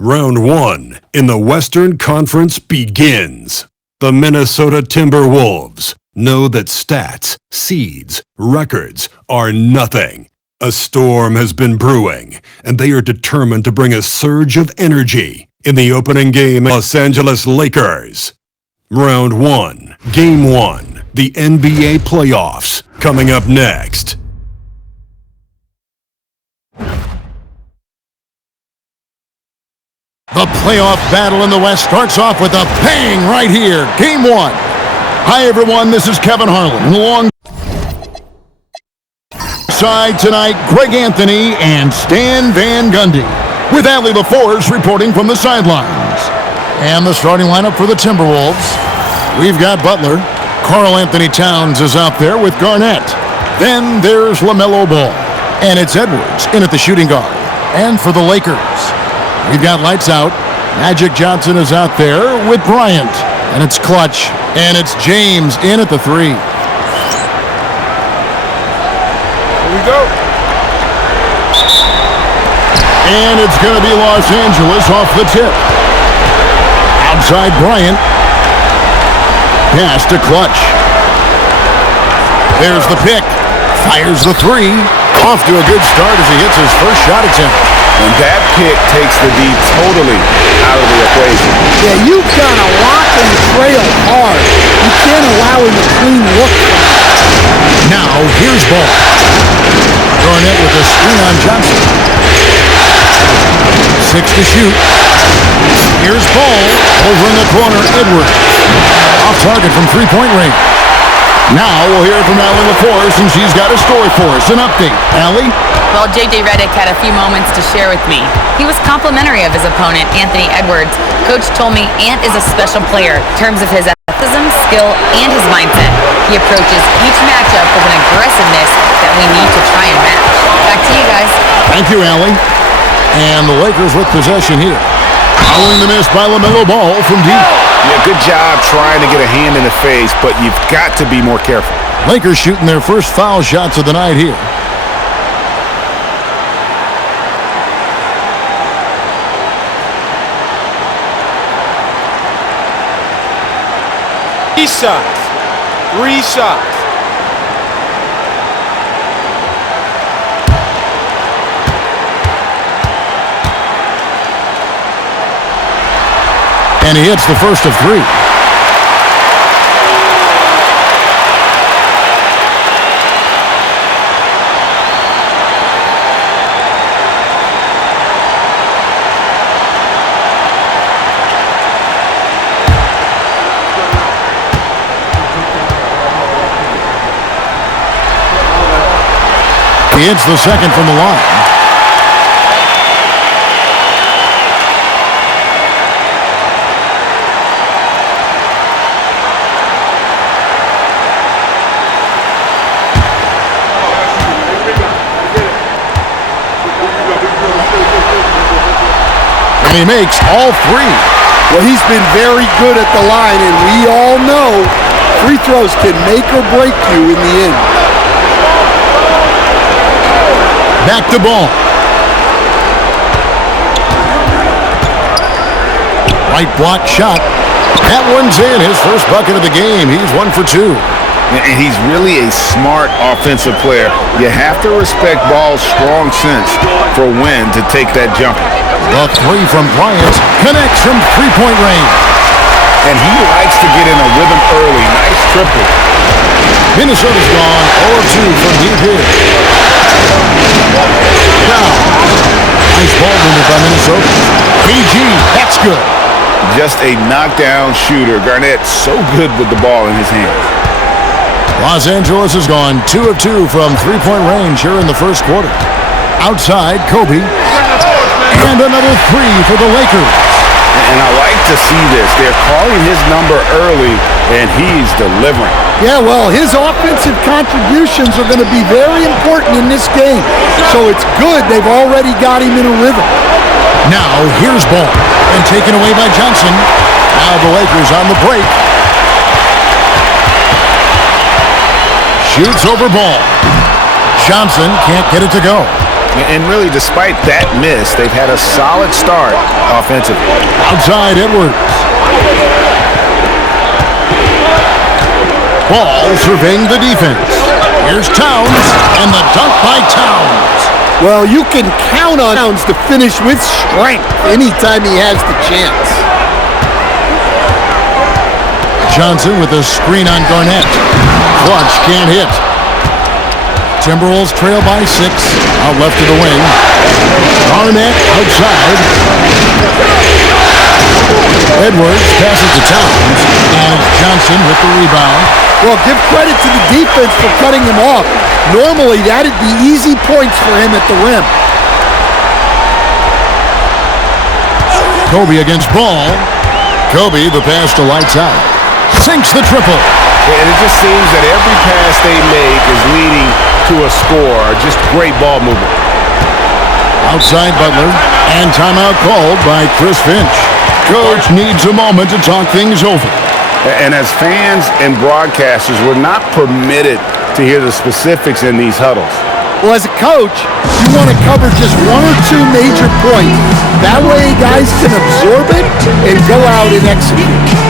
Round 1 in the Western Conference begins. The Minnesota Timberwolves know that stats, seeds, records are nothing. A storm has been brewing, and they are determined to bring a surge of energy in the opening game of Los Angeles Lakers. Round 1, Game 1, the NBA playoffs, coming up next. The playoff battle in the West starts off with a bang right here. Game 1. Hi, everyone. This is Kevin Harlan. Alongside tonight, Greg Anthony and Stan Van Gundy, with Allie LaForce reporting from the sidelines. And the starting lineup for the Timberwolves. We've got Butler. Karl Anthony Towns is out there with Garnett. Then there's LaMelo Ball. And it's Edwards in at the shooting guard. And for the Lakers, we've got lights out. Magic Johnson is out there with Bryant. And it's Clutch. And it's James in at the 3. Here we go. And it's going to be Los Angeles off the tip. Outside Bryant. Pass to Clutch. There's the pick. Fires the 3. Off to a good start as he hits his first shot attempt. And that pick takes the D totally out of the equation. Yeah, you've got to lock and trail hard. You can't allow him a clean look. Now, here's Ball. Garnett with a screen on Johnson. 6 to shoot. Here's Ball. Over in the corner, Edwards. Off target from three-point range. Now we'll hear from Allie LaForce, and she's got a story for us. An update. Allie? Well, J.J. Redick had a few moments to share with me. He was complimentary of his opponent, Anthony Edwards. Coach told me Ant is a special player in terms of his athleticism, skill, and his mindset. He approaches each matchup with an aggressiveness that we need to try and match. Back to you guys. Thank you, Allie. And the Lakers with possession here. Following the miss by LaMelo Ball from deep. Yeah, good job trying to get a hand in the face, but you've got to be more careful. Lakers shooting their first foul shots of the night here. Three shots. And he hits the first of 3. He hits the second from the line. And he makes all 3. Well, he's been very good at the line, and we all know free throws can make or break you in the end. Back to Ball. Right block shot. That one's in. His first bucket of the game. He's 1 for 2. And he's really a smart offensive player. You have to respect Ball's strong sense for when to take that jumper. The 3 from Bryant connects from three-point range. And he likes to get in a rhythm early. Nice triple. Minnesota's gone 0 of 2 from deep here. Now, nice ball movement by Minnesota. PG, that's good. Just a knockdown shooter. Garnett so good with the ball in his hands. Los Angeles has gone 2 of 2 from three-point range here in the first quarter. Outside, Kobe. And another 3 for the Lakers. And I like to see this. They're calling his number early, and he's delivering. Yeah, well, his offensive contributions are going to be very important in this game. So it's good they've already got him in a rhythm. Now, here's Ball. And taken away by Johnson. Now the Lakers on the break. Shoots over Ball. Johnson can't get it to go. And really, despite that miss, they've had a solid start offensively. Outside Edwards. Ball surveying the defense. Here's Towns, and the dunk by Towns. Well, you can count on Towns to finish with strength anytime he has the chance. Johnson with a screen on Garnett. Clutch can't hit. Timberwolves trail by 6. Out left of the wing. Garnett outside. Edwards passes to Towns. And Johnson with the rebound. Well, give credit to the defense for cutting him off. Normally, that'd be easy points for him at the rim. Kobe against Ball. Kobe, the pass to lights out. Sinks the triple. And it just seems that every pass they make is leading to a score. Just great ball movement. Outside Butler. And timeout called by Chris Finch. Coach needs a moment to talk things over. And as fans and broadcasters, we're not permitted to hear the specifics in these huddles. Well, as a coach, you want to cover just 1 or 2 major points. That way guys can absorb it and go out and execute.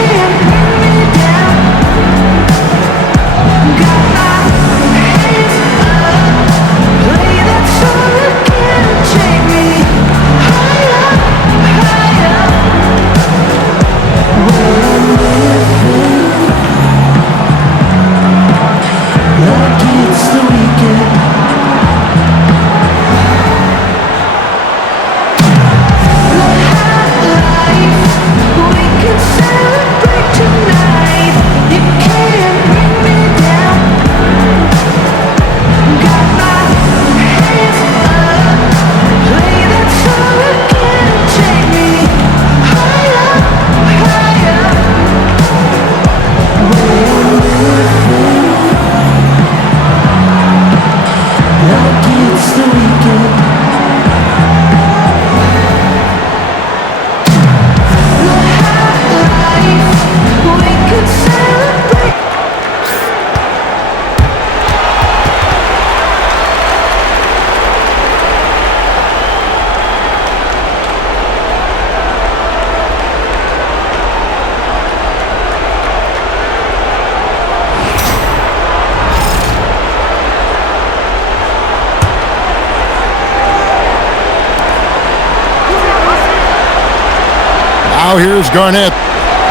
Now here's Garnett.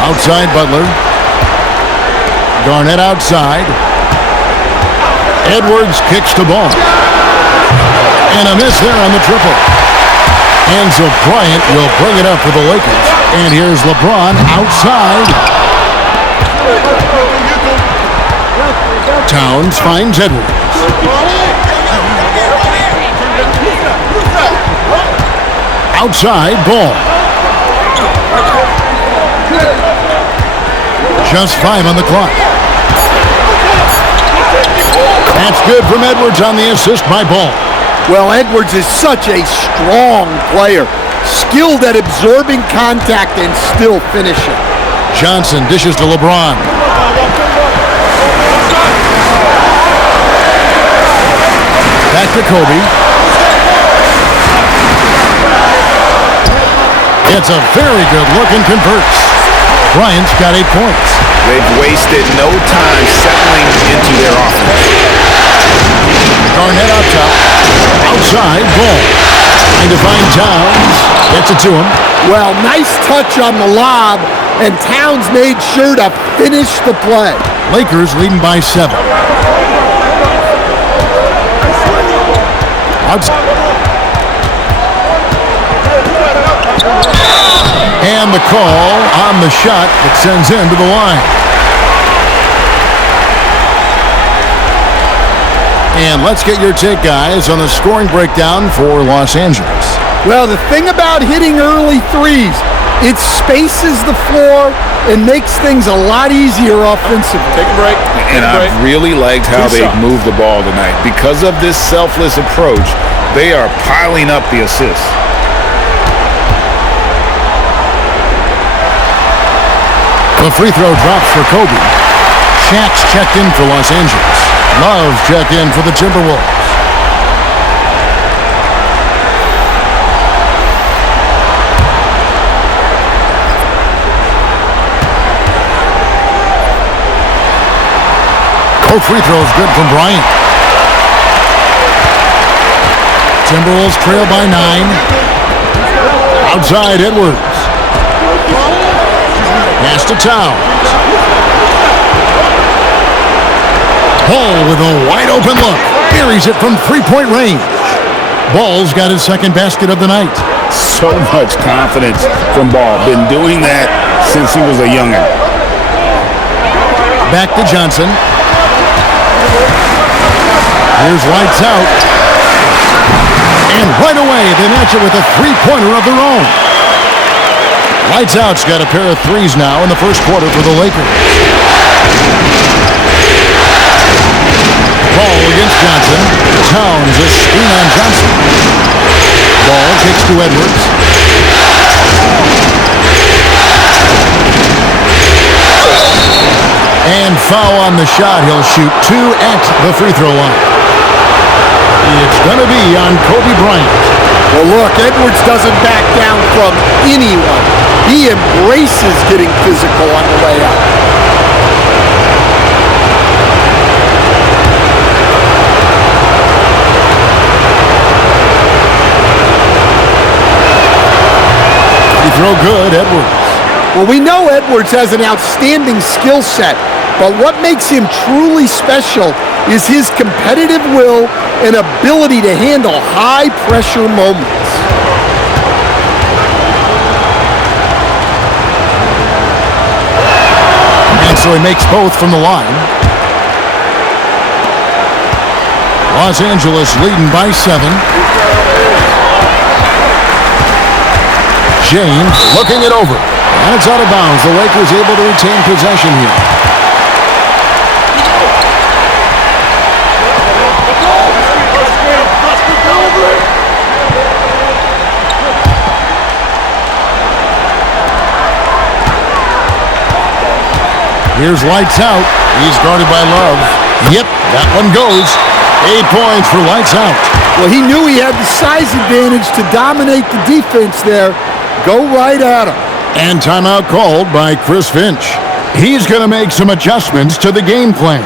Outside Butler. Garnett outside. Edwards kicks the ball. And a miss there on the triple. And so Bryant will bring it up for the Lakers. And here's LeBron outside. Towns finds Edwards. Outside Ball. Just 5 on the clock. That's good from Edwards on the assist by Ball. Well, Edwards is such a strong player. Skilled at absorbing contact and still finishing. Johnson dishes to LeBron. Back to Kobe. It's a very good look and converts. Bryant's got 8 points. They've wasted no time settling into their offense. Garnett up top. Outside, Ball. Trying to find Towns. Gets it to him. Well, nice touch on the lob, and Towns made sure to finish the play. Lakers leading by 7. Outside. And the call on the shot that sends him to the line. And let's get your take, guys, on the scoring breakdown for Los Angeles. Well, the thing about hitting early threes, it spaces the floor and makes things a lot easier offensively. Take a break. And I've really liked how they've moved the ball tonight. Because of this selfless approach, they are piling up the assists. The free throw drops for Kobe. Shaq's checked in for Los Angeles. Love checked in for the Timberwolves. Both free throws good from Bryant. Timberwolves trail by 9. Outside Edwards. Pass to Towns. Ball with a wide open look. Buries it from three-point range. Ball's got his second basket of the night. So much confidence from Ball. Been doing that since he was a youngin'. Back to Johnson. Here's lights out. And right away, they match it with a three-pointer of their own. Lights out's got a pair of threes now in the first quarter for the Lakers. Ball against Johnson. Towns a screen on Johnson. Ball kicks to Edwards. And foul on the shot. He'll shoot 2 at the free throw line. It's going to be on Kobe Bryant. Well, look, Edwards doesn't back down from anyone. He embraces getting physical on the way up. Free throw good, Edwards. Well, we know Edwards has an outstanding skill set, but what makes him truly special is his competitive will and ability to handle high-pressure moments. And so he makes both from the line. Los Angeles leading by 7. James looking it over. And it's out of bounds. The Lakers able to retain possession here. Here's lights out. He's guarded by Love. Yep, that one goes. 8 points for lights out. Well, he knew he had the size advantage to dominate the defense there. Go right at him. And timeout called by Chris Finch. He's going to make some adjustments to the game plan.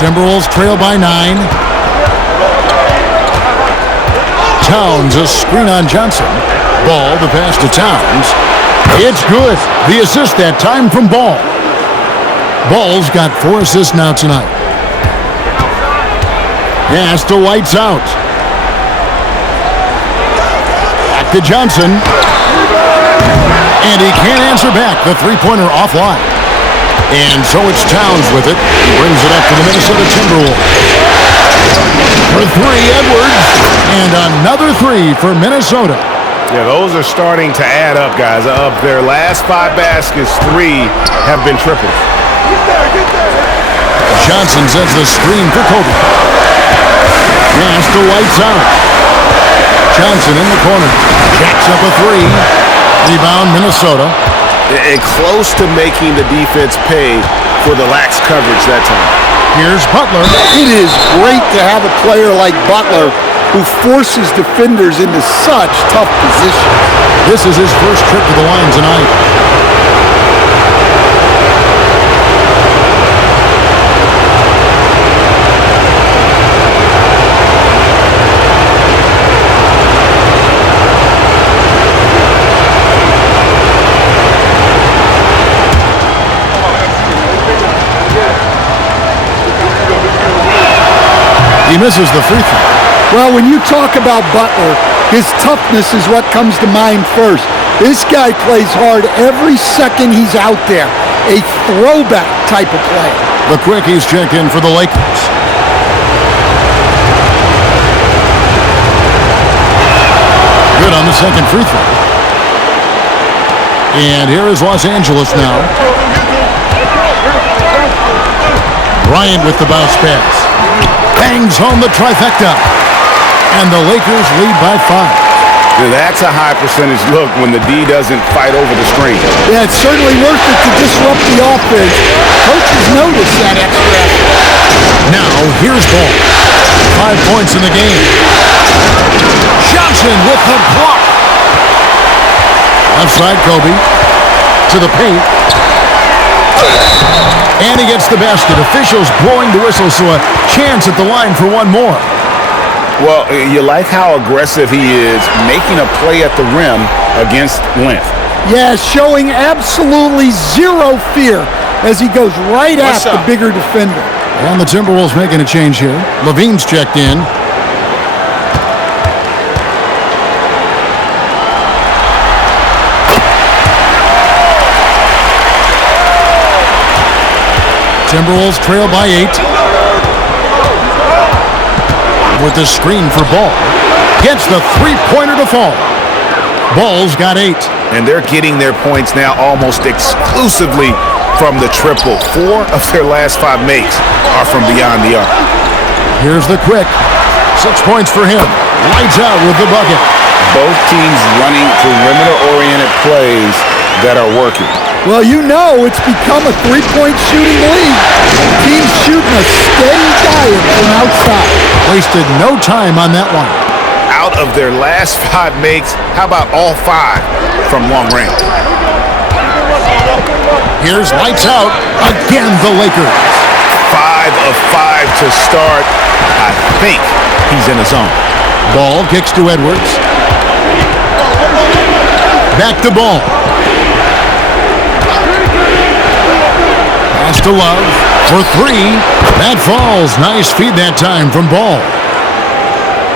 Timberwolves trail by 9. Towns a screen on Johnson. Ball, the pass to Towns. It's good. The assist that time from Ball. Ball's got 4 assists now tonight. Pass to lights out. Back to Johnson. And he can't answer back. The three-pointer offline. And so it's Towns with it. He brings it up to the Minnesota Timberwolves. For 3, Edwards. And another 3 for Minnesota. Yeah, those are starting to add up, guys. Of their last 5 baskets, 3 have been triples. Johnson sets the screen for Kobe. Pass to lights out. Johnson in the corner. Jacks up a 3. Rebound, Minnesota. And close to making the defense pay for the lax coverage that time. Here's Butler. It is great to have a player like Butler who forces defenders into such tough positions. This is his first trip to the line tonight. He misses the free throw. Well, when you talk about Butler, his toughness is what comes to mind first. This guy plays hard every second he's out there. A throwback type of play. The quickies check in for the Lakers. Good on the second free throw. And here is Los Angeles now. Bryant with the bounce pass. Bangs home the trifecta. And the Lakers lead by 5. That's a high percentage look when the D doesn't fight over the screen. Yeah, it's certainly worth it to disrupt the offense. Coaches notice that extra effort. Now, here's Ball. 5 points in the game. Johnson with the block. Left side, Kobe. To the paint. And he gets the basket. Officials blowing the whistle, so a chance at the line for one more. Well, you like how aggressive he is making a play at the rim against length. Yeah, showing absolutely zero fear as he goes right at the bigger defender. And the Timberwolves making a change here. Levine's checked in. Timberwolves trail by 8. With the screen for Ball. Gets the three-pointer to fall. Ball's got 8. And they're getting their points now almost exclusively from the triple. 4 of their last 5 makes are from beyond the arc. Here's the quick. 6 points for him. Lights out with the bucket. Both teams running perimeter-oriented plays that are working. Well, you know it's become a three-point shooting league. Teams shooting a steady diet from outside. Wasted no time on that one. Out of their last 5 makes, how about all 5 from long range? Here's lights out. Again, the Lakers. 5 of 5 to start. I think he's in the zone. Ball kicks to Edwards. Back to Ball. Pass to Love for 3. That falls. Nice feed that time from Ball.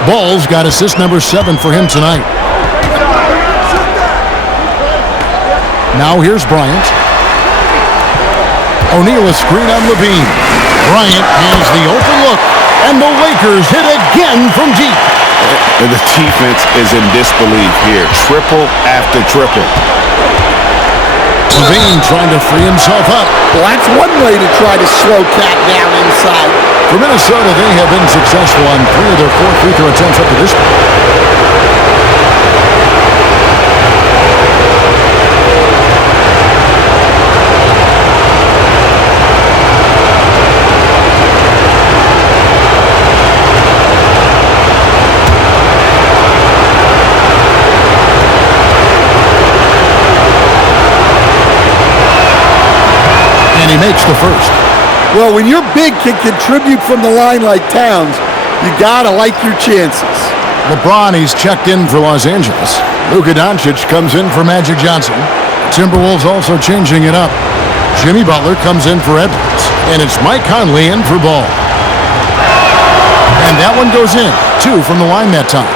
Ball's got assist number 7 for him tonight. Now here's Bryant. O'Neal a screen on Levine. Bryant has the open look, and the Lakers hit again from deep. The defense is in disbelief here. Triple after triple. Levine trying to free himself up. Well, that's one way to try to slow Cat down inside. For Minnesota, they have been successful on 3 of their 4 free throw attempts up to this point. And he makes the first. Well, when your big can contribute from the line like Towns, you gotta like your chances. LeBron, he's checked in for Los Angeles. Luka Doncic comes in for Magic Johnson. Timberwolves also changing it up. Jimmy Butler comes in for Edwards. And it's Mike Conley in for Ball. And that one goes in. 2 from the line that time.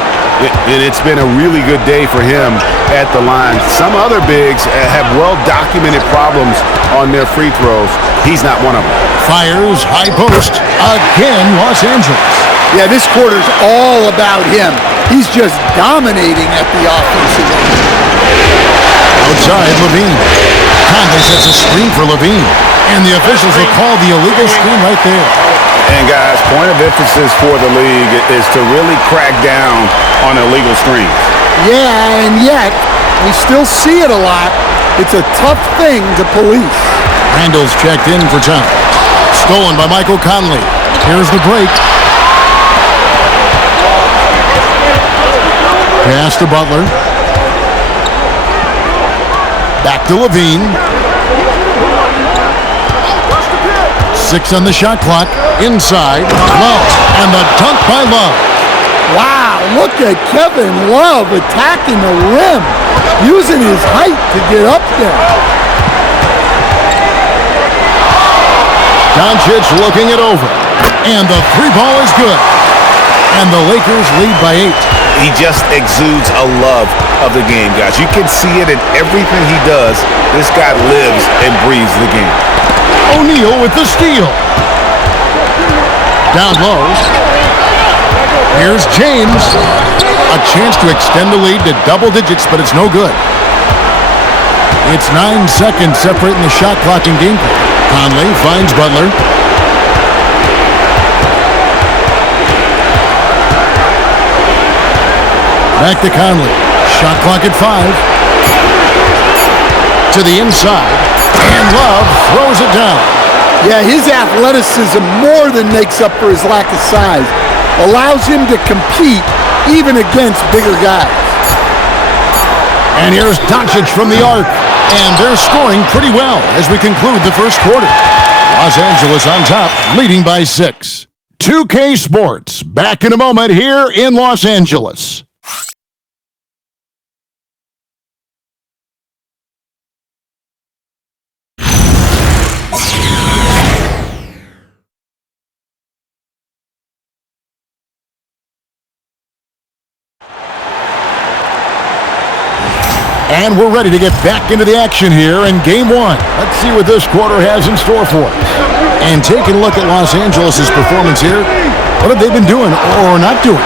It's been a really good day for him at the line. Some other bigs have well-documented problems on their free throws. He's not one of them. Fires, high post. Again, Los Angeles. Yeah, this quarter's all about him. He's just dominating at the offensive end. Outside, Levine. Conley sets a screen for Levine. And the officials will call the illegal screen right there. And guys, point of emphasis for the league is to really crack down on illegal screens. Yeah, and yet, we still see it a lot. It's a tough thing to police. Randall's checked in for time. Stolen by Michael Conley. Here's the break. Pass to Butler. Back to Levine. 6 on the shot clock. Inside. Love. And the dunk by Love. Wow, look at Kevin Love attacking the rim, using his height to get up there. Doncic looking it over. And the three ball is good. And the Lakers lead by 8. He just exudes a love of the game, guys. You can see it in everything he does. This guy lives and breathes the game. O'Neal with the steal. Down low. Here's James. A chance to extend the lead to double digits, but it's no good. It's 9 seconds separating the shot clock and game clock. Conley finds Butler. Back to Conley. Shot clock at 5. To the inside. And Love throws it down. Yeah, his athleticism more than makes up for his lack of size. Allows him to compete even against bigger guys. And here's Doncic from the arc. And they're scoring pretty well as we conclude the first quarter. Los Angeles on top, leading by 6. 2K Sports, back in a moment here in Los Angeles. And we're ready to get back into the action here in Game 1. Let's see what this quarter has in store for us. And taking a look at Los Angeles' performance here, what have they been doing or not doing?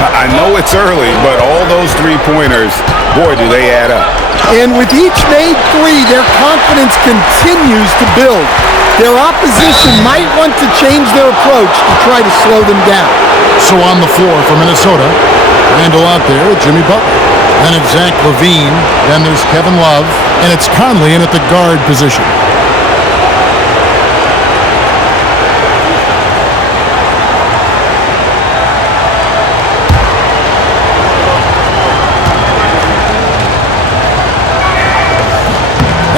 I know it's early, but all those three-pointers, boy, do they add up. And with each made three, their confidence continues to build. Their opposition might want to change their approach to try to slow them down. So on the floor for Minnesota, Randall out there with Jimmy Butler. Then it's Zach LaVine. Then there's Kevin Love. And it's Conley in at the guard position.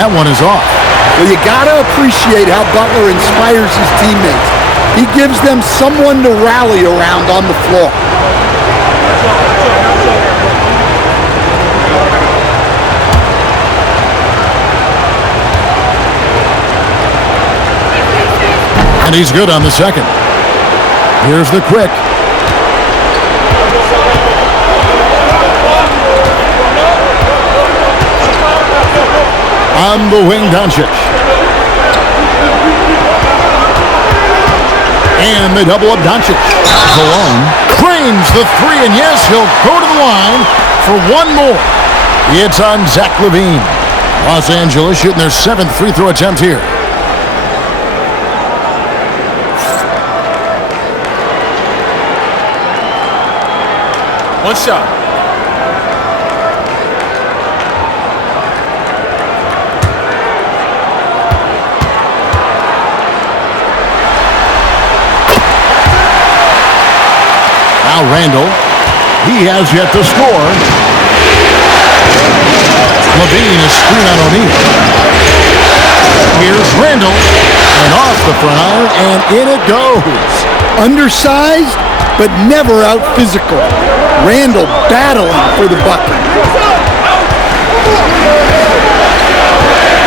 That one is off. Well, you gotta appreciate how Butler inspires his teammates. He gives them someone to rally around on the floor. And he's good on the second. Here's the quick. On the wing, Doncic. And they double up Doncic. Malone cranes the three, and yes, he'll go to the line for one more. It's on Zach LaVine. Los Angeles shooting their 7th free throw attempt here. One shot. Now Randall. He has yet to score. LaVine is screwed on O'Neal. Here's Randall. And off the front iron, and in it goes. Undersized, but never out physical. Randall battling for the bucket.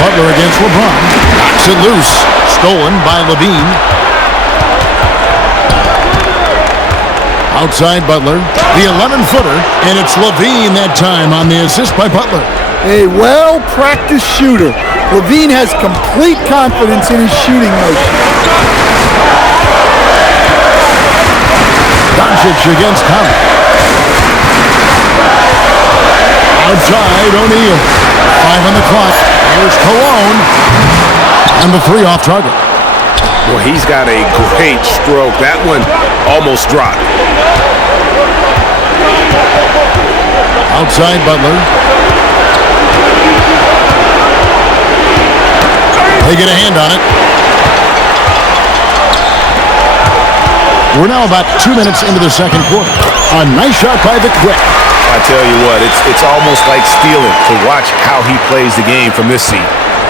Butler against LeBron. Knocks it loose. Stolen by LaVine. Outside Butler. The 11-footer. And it's LaVine that time on the assist by Butler. A well-practiced shooter. LaVine has complete confidence in his shooting motion. Doncic against Conley. Outside O'Neal. 5 on the clock. Here's Cologne. And the 3 off target. Well, he's got a great stroke. That one almost dropped. Outside Butler. They get a hand on it. We're now about 2 minutes into the second quarter. A nice shot by the Quick. I tell you what, it's almost like stealing to watch how he plays the game from this seat.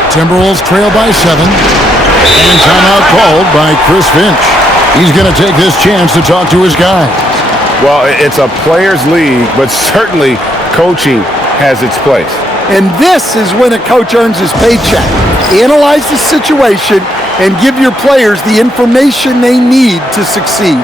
Timberwolves trail by 7. And timeout called by Chris Finch. He's going to take this chance to talk to his guys. Well, it's a players' league, but certainly coaching has its place. And this is when a coach earns his paycheck. Analyze the situation and give your players the information they need to succeed.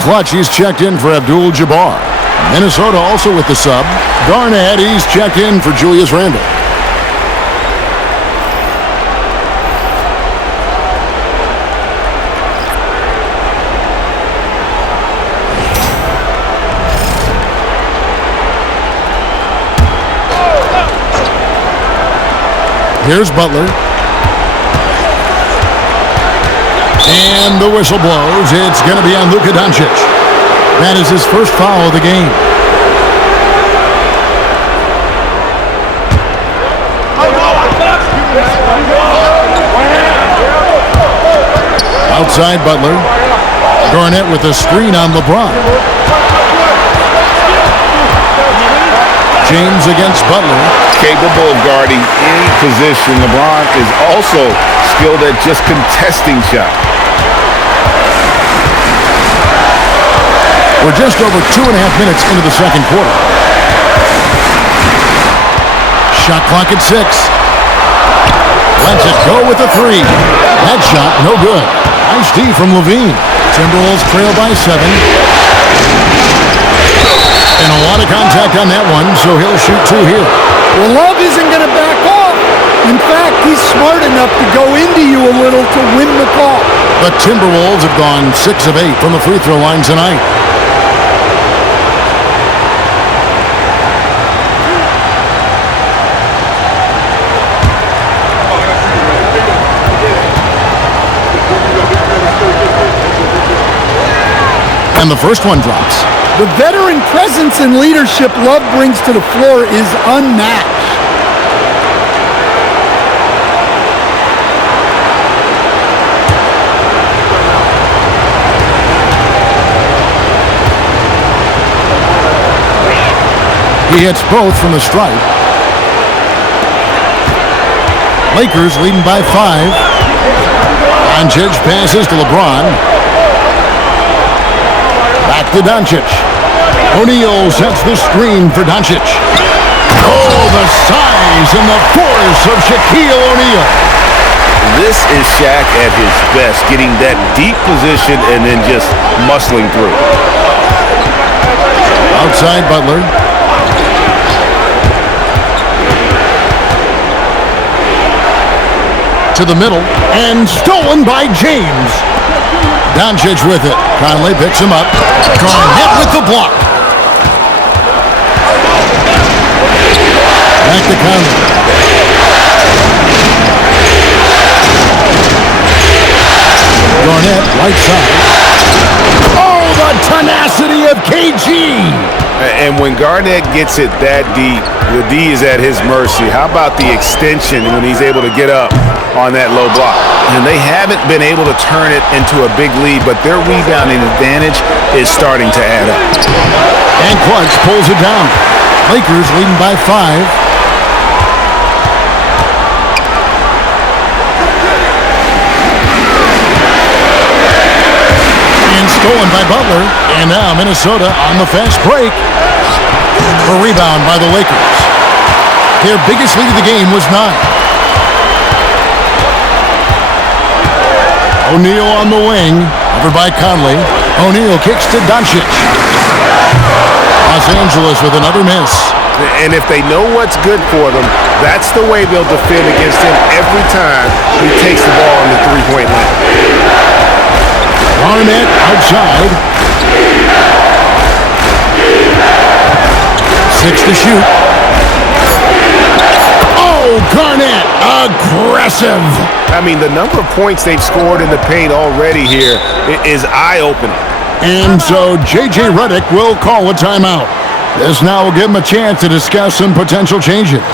Clutch, he's checked in for Abdul-Jabbar. Minnesota also with the sub. Garnett, he's checked in for Julius Randle. Here's Butler. And the whistle blows. It's going to be on Luka Doncic. That is his first foul of the game. Outside Butler. Garnett with a screen on LeBron. James against Butler. Capable of guarding any position. LeBron is also skilled at just contesting shots. We're just over 2.5 minutes into the second quarter. Shot clock at 6. Lets it go with a 3. That shot, no good. Nice D from Levine. Timberwolves trail by 7. And a lot of contact on that one, so he'll shoot 2 here. Well, Love isn't going to back off. In fact, he's smart enough to go into you a little to win the call. The Timberwolves have gone 6 of 8 from the free throw line tonight. And the first one drops. The veteran presence and leadership Love brings to the floor is unmatched. He hits both from the stripe. Lakers leading by 5. Doncic passes to LeBron. Back to Doncic. O'Neal sets the screen for Doncic. Oh, the size and the force of Shaquille O'Neal. This is Shaq at his best, getting that deep position and then just muscling through. Outside Butler. To the middle, and stolen by James. Doncic with it. Conley picks him up. Garnett with the block. Back to Conley. Garnett, right side. Oh, the tenacity of KG. And when Garnett gets it that deep, the D is at his mercy. How about the extension when he's able to get up on that low block? And they haven't been able to turn it into a big lead, but their rebounding advantage is starting to add up. And Clutch pulls it down. Lakers leading by 5. stolen by Butler. And now Minnesota on the fast break. A rebound by the Lakers. Their biggest lead of the game was 9. O'Neal on the wing. Over by Conley. O'Neal kicks to Doncic. Los Angeles with another miss. And if they know what's good for them, that's the way they'll defend against him every time he takes the ball in the three-point line. Garnett outside. 6 to shoot. Oh, Garnett, aggressive. I mean, the number of points they've scored in the paint already here is eye-opening. And so J.J. Redick will call a timeout. This now will give him a chance to discuss some potential changes.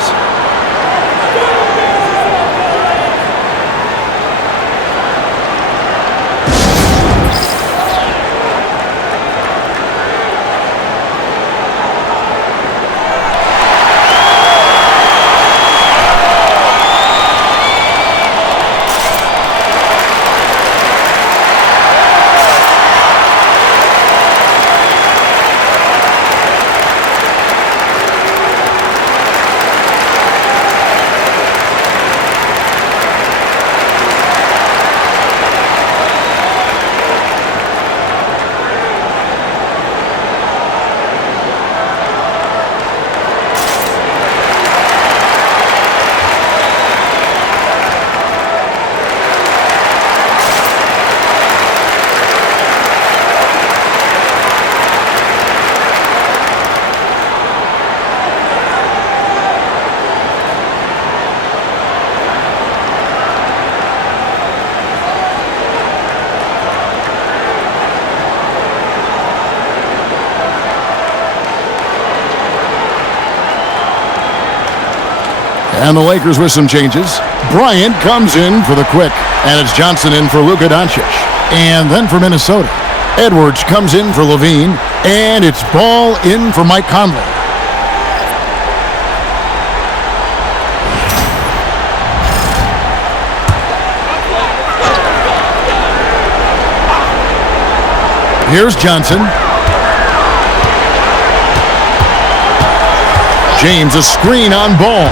And the Lakers with some changes. Bryant comes in for the quick. And it's Johnson in for Luka Doncic. And then for Minnesota, Edwards comes in for Levine. And it's Ball in for Mike Conley. Here's Johnson. James, a screen on Ball.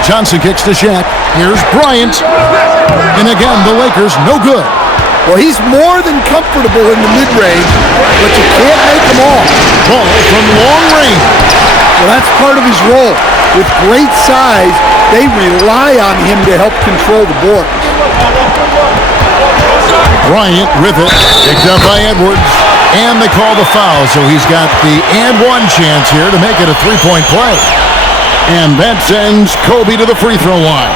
Johnson kicks to Shaq. Here's Bryant. And again, the Lakers, no good. Well, he's more than comfortable in the mid-range, but you can't make him all. Ball from long range. Well, that's part of his role. With great size, they rely on him to help control the boards. Bryant with it. Picked up by Edwards. And they call the foul, so he's got the and one chance here to make it a three-point play. And that sends Kobe to the free throw line.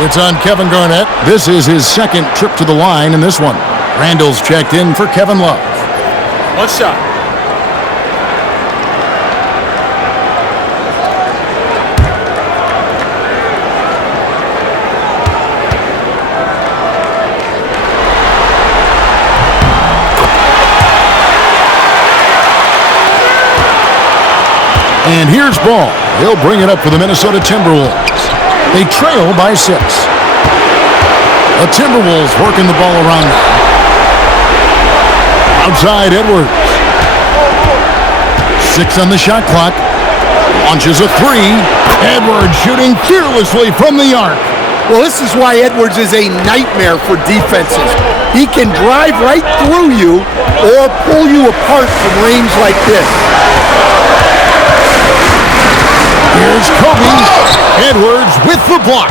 It's on Kevin Garnett. This is his second trip to the line in this one. Randall's checked in for Kevin Love. One shot. And here's Ball. He'll bring it up for the Minnesota Timberwolves. They trail by 6. The Timberwolves working the ball around them. Outside Edwards. 6 on the shot clock. Launches a 3. Edwards shooting fearlessly from the arc. Well, this is why Edwards is a nightmare for defenses. He can drive right through you or pull you apart from range like this. Here's Kobe. Edwards with the block.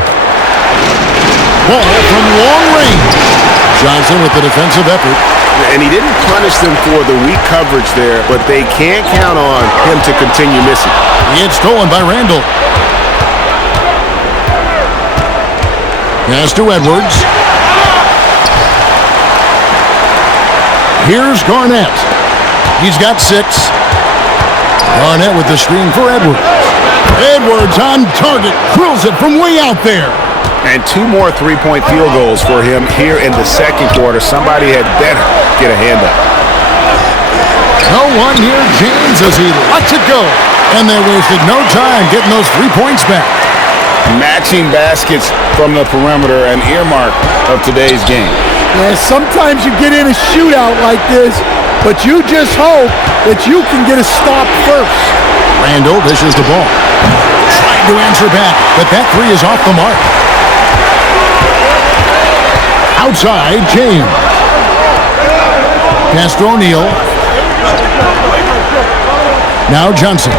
Ball from long range. Johnson with the defensive effort. And he didn't punish them for the weak coverage there, but they can't count on him to continue missing. It's stolen by Randall. Pass to Edwards. Here's Garnett. He's got 6. Garnett with the screen for Edwards. Edwards on target. Drills it from way out there. And 2 more three-point field goals for him here in the second quarter. Somebody had better get a hand up. No one near James as he lets it go. And they wasted no time getting those 3 points back. Matching baskets from the perimeter, an earmark of today's game. Yeah, sometimes you get in a shootout like this, but you just hope that you can get a stop first. Randall dishes the ball. Trying to answer back, but that three is off the mark. Outside, James. Pass to O'Neal. Now Johnson.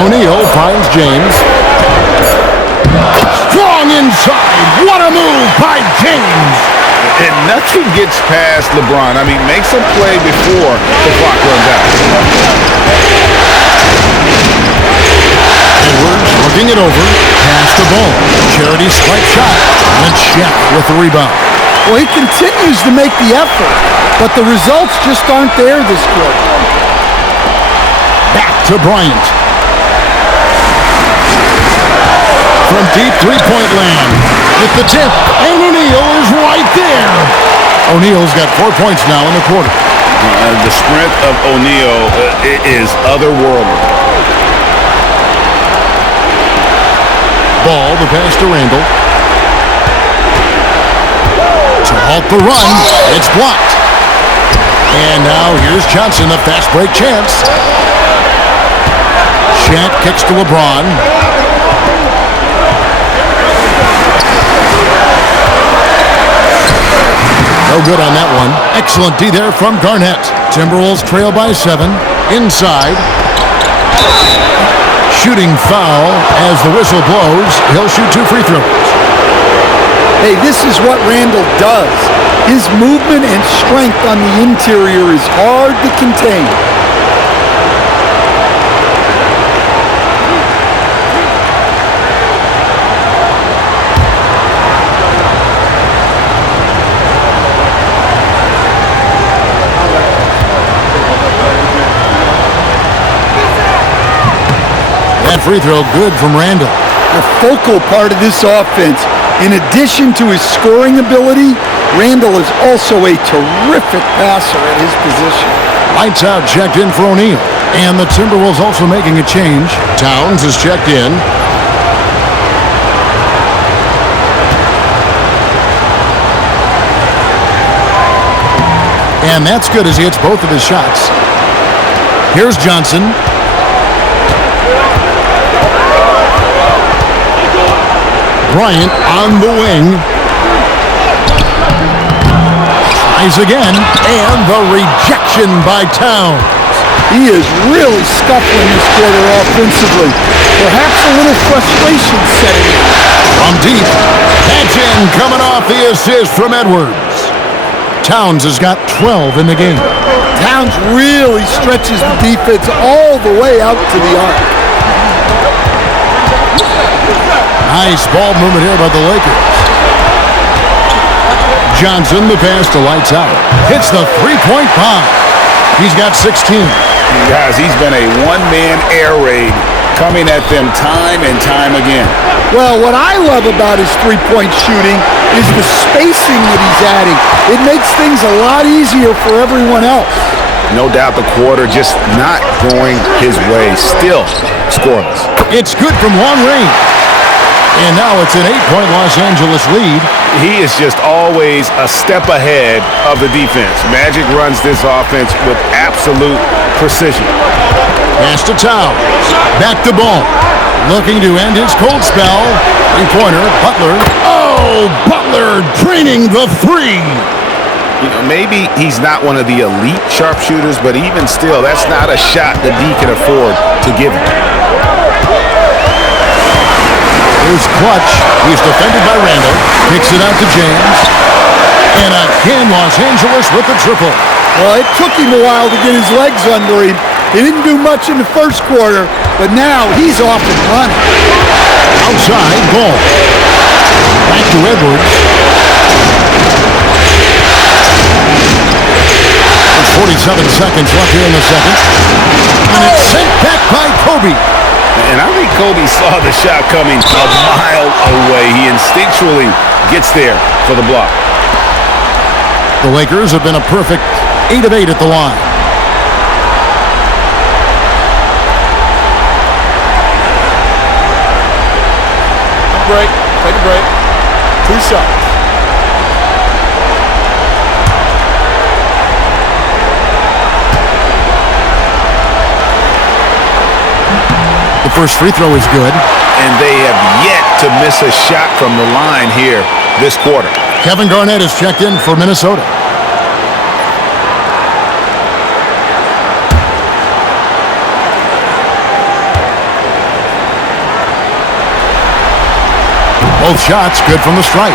O'Neal finds James. Strong inside. What a move by James. And nothing gets past LeBron. I mean, makes a play before the clock runs out. Edwards looking it over. Pass the ball. Charity strike shot. And Shaq with the rebound. Well, he continues to make the effort, but the results just aren't there this quarter. Back to Bryant. From deep three-point land. With the tip. And O'Neal is right there. O'Neal's got 4 points now in the quarter. The strength of O'Neal is otherworldly. Ball, the pass to Randall. To halt the run, it's blocked. And now here's Johnson, the fast break chance. Shaq kicks to LeBron. No good on that one. Excellent D there from Garnett. Timberwolves trail by 7. Inside. Shooting foul as the whistle blows. He'll shoot 2 free throws. Hey, this is what Randall does. His movement and strength on the interior is hard to contain. That free throw good from Randall. The focal part of this offense. In addition to his scoring ability, Randall is also a terrific passer at his position. Lights out checked in for O'Neal. And the Timberwolves also making a change. Towns is checked in. And that's good as he hits both of his shots. Here's Johnson. Bryant on the wing. Tries again. And the rejection by Towns. He is really scuffling this quarter offensively. Perhaps a little frustration setting in. From deep. That's in, coming off the assist from Edwards. Towns has got 12 in the game. Towns really stretches the defense all the way out to the arc. Nice ball movement here by the Lakers. Johnson, the pass to Lights Out. Hits the three-point bomb. He's got 16. Guys, he's been a one-man air raid coming at them time and time again. Well, what I love about his three-point shooting is the spacing that he's adding. It makes things a lot easier for everyone else. No doubt the quarter just not going his way. Still scoreless. It's good from long range. And now it's an 8-point Los Angeles lead. He is just always a step ahead of the defense. Magic runs this offense with absolute precision. Pass to Towns. Back to ball. Looking to end his cold spell. Three-pointer, Butler. Oh, Butler draining the three. You know, maybe he's not one of the elite sharpshooters, but even still, that's not a shot that D can afford to give him. Here's Clutch. He's defended by Randall. Kicks it out to James. And again, Los Angeles with the triple. Well, it took him a while to get his legs under him. He didn't do much in the first quarter, but now he's off and running. Outside, ball. Back to Edwards. There's 47 seconds left here in the second. And it's sent back by Kobe. And I think Kobe saw the shot coming a mile away. He instinctually gets there for the block. The Lakers have been a perfect 8 of 8 at the line. break. Take a break. 2 shots. The first free throw is good. And they have yet to miss a shot from the line here this quarter. Kevin Garnett is checked in for Minnesota. Both shots good from the stripe.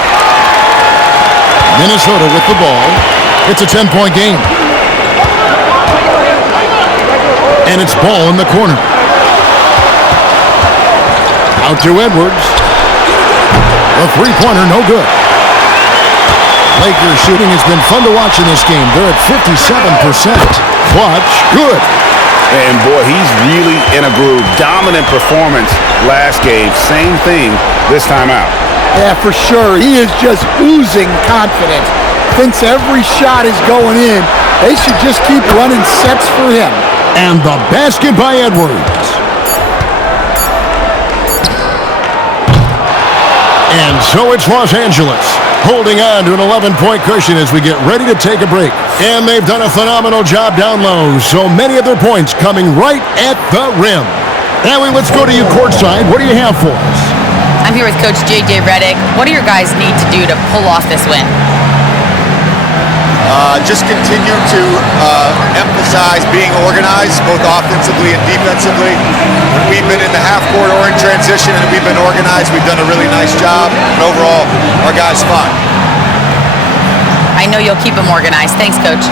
Minnesota with the ball. It's a 10-point game. And it's ball in the corner. Out to Edwards. The three-pointer, no good. Lakers shooting has been fun to watch in this game. They're at 57%. Clutch, good. And boy, he's really in a groove. Dominant performance last game. Same thing this time out. Yeah, for sure. He is just oozing confidence. Thinks every shot is going in. They should just keep running sets for him. And the basket by Edwards. And so it's Los Angeles, holding on to an 11-point cushion as we get ready to take a break. And they've done a phenomenal job down low, so many of their points coming right at the rim. Ellie, let's go to you courtside. What do you have for us? I'm here with Coach J.J. Redick. What do your guys need to do to pull off this win? Just continue to emphasize being organized, both offensively and defensively. When we've been in the half-court or in transition and we've been organized, we've done a really nice job. And overall, our guys fought. I know you'll keep them organized. Thanks, Coach.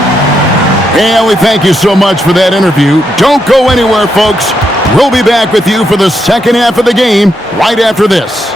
Hey, Ellie, thank you so much for that interview. Don't go anywhere, folks. We'll be back with you for the second half of the game right after this.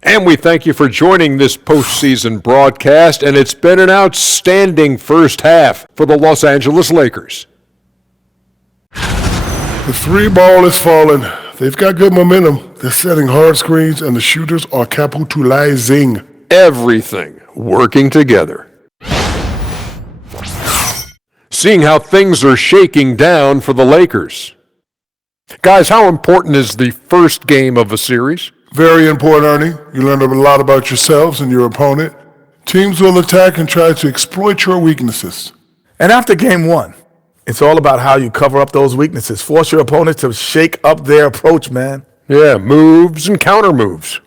And we thank you for joining this postseason broadcast, and it's been an outstanding first half for the Los Angeles Lakers. The three ball is falling. They've got good momentum. They're setting hard screens, and the shooters are capitalizing. Everything working together. Seeing how things are shaking down for the Lakers. Guys, how important is the first game of a series? Very important, Ernie. You learn a lot about yourselves and your opponent. Teams will attack and try to exploit your weaknesses. And after game one, it's all about how you cover up those weaknesses. Force your opponent to shake up their approach, man. Yeah, moves and counter moves.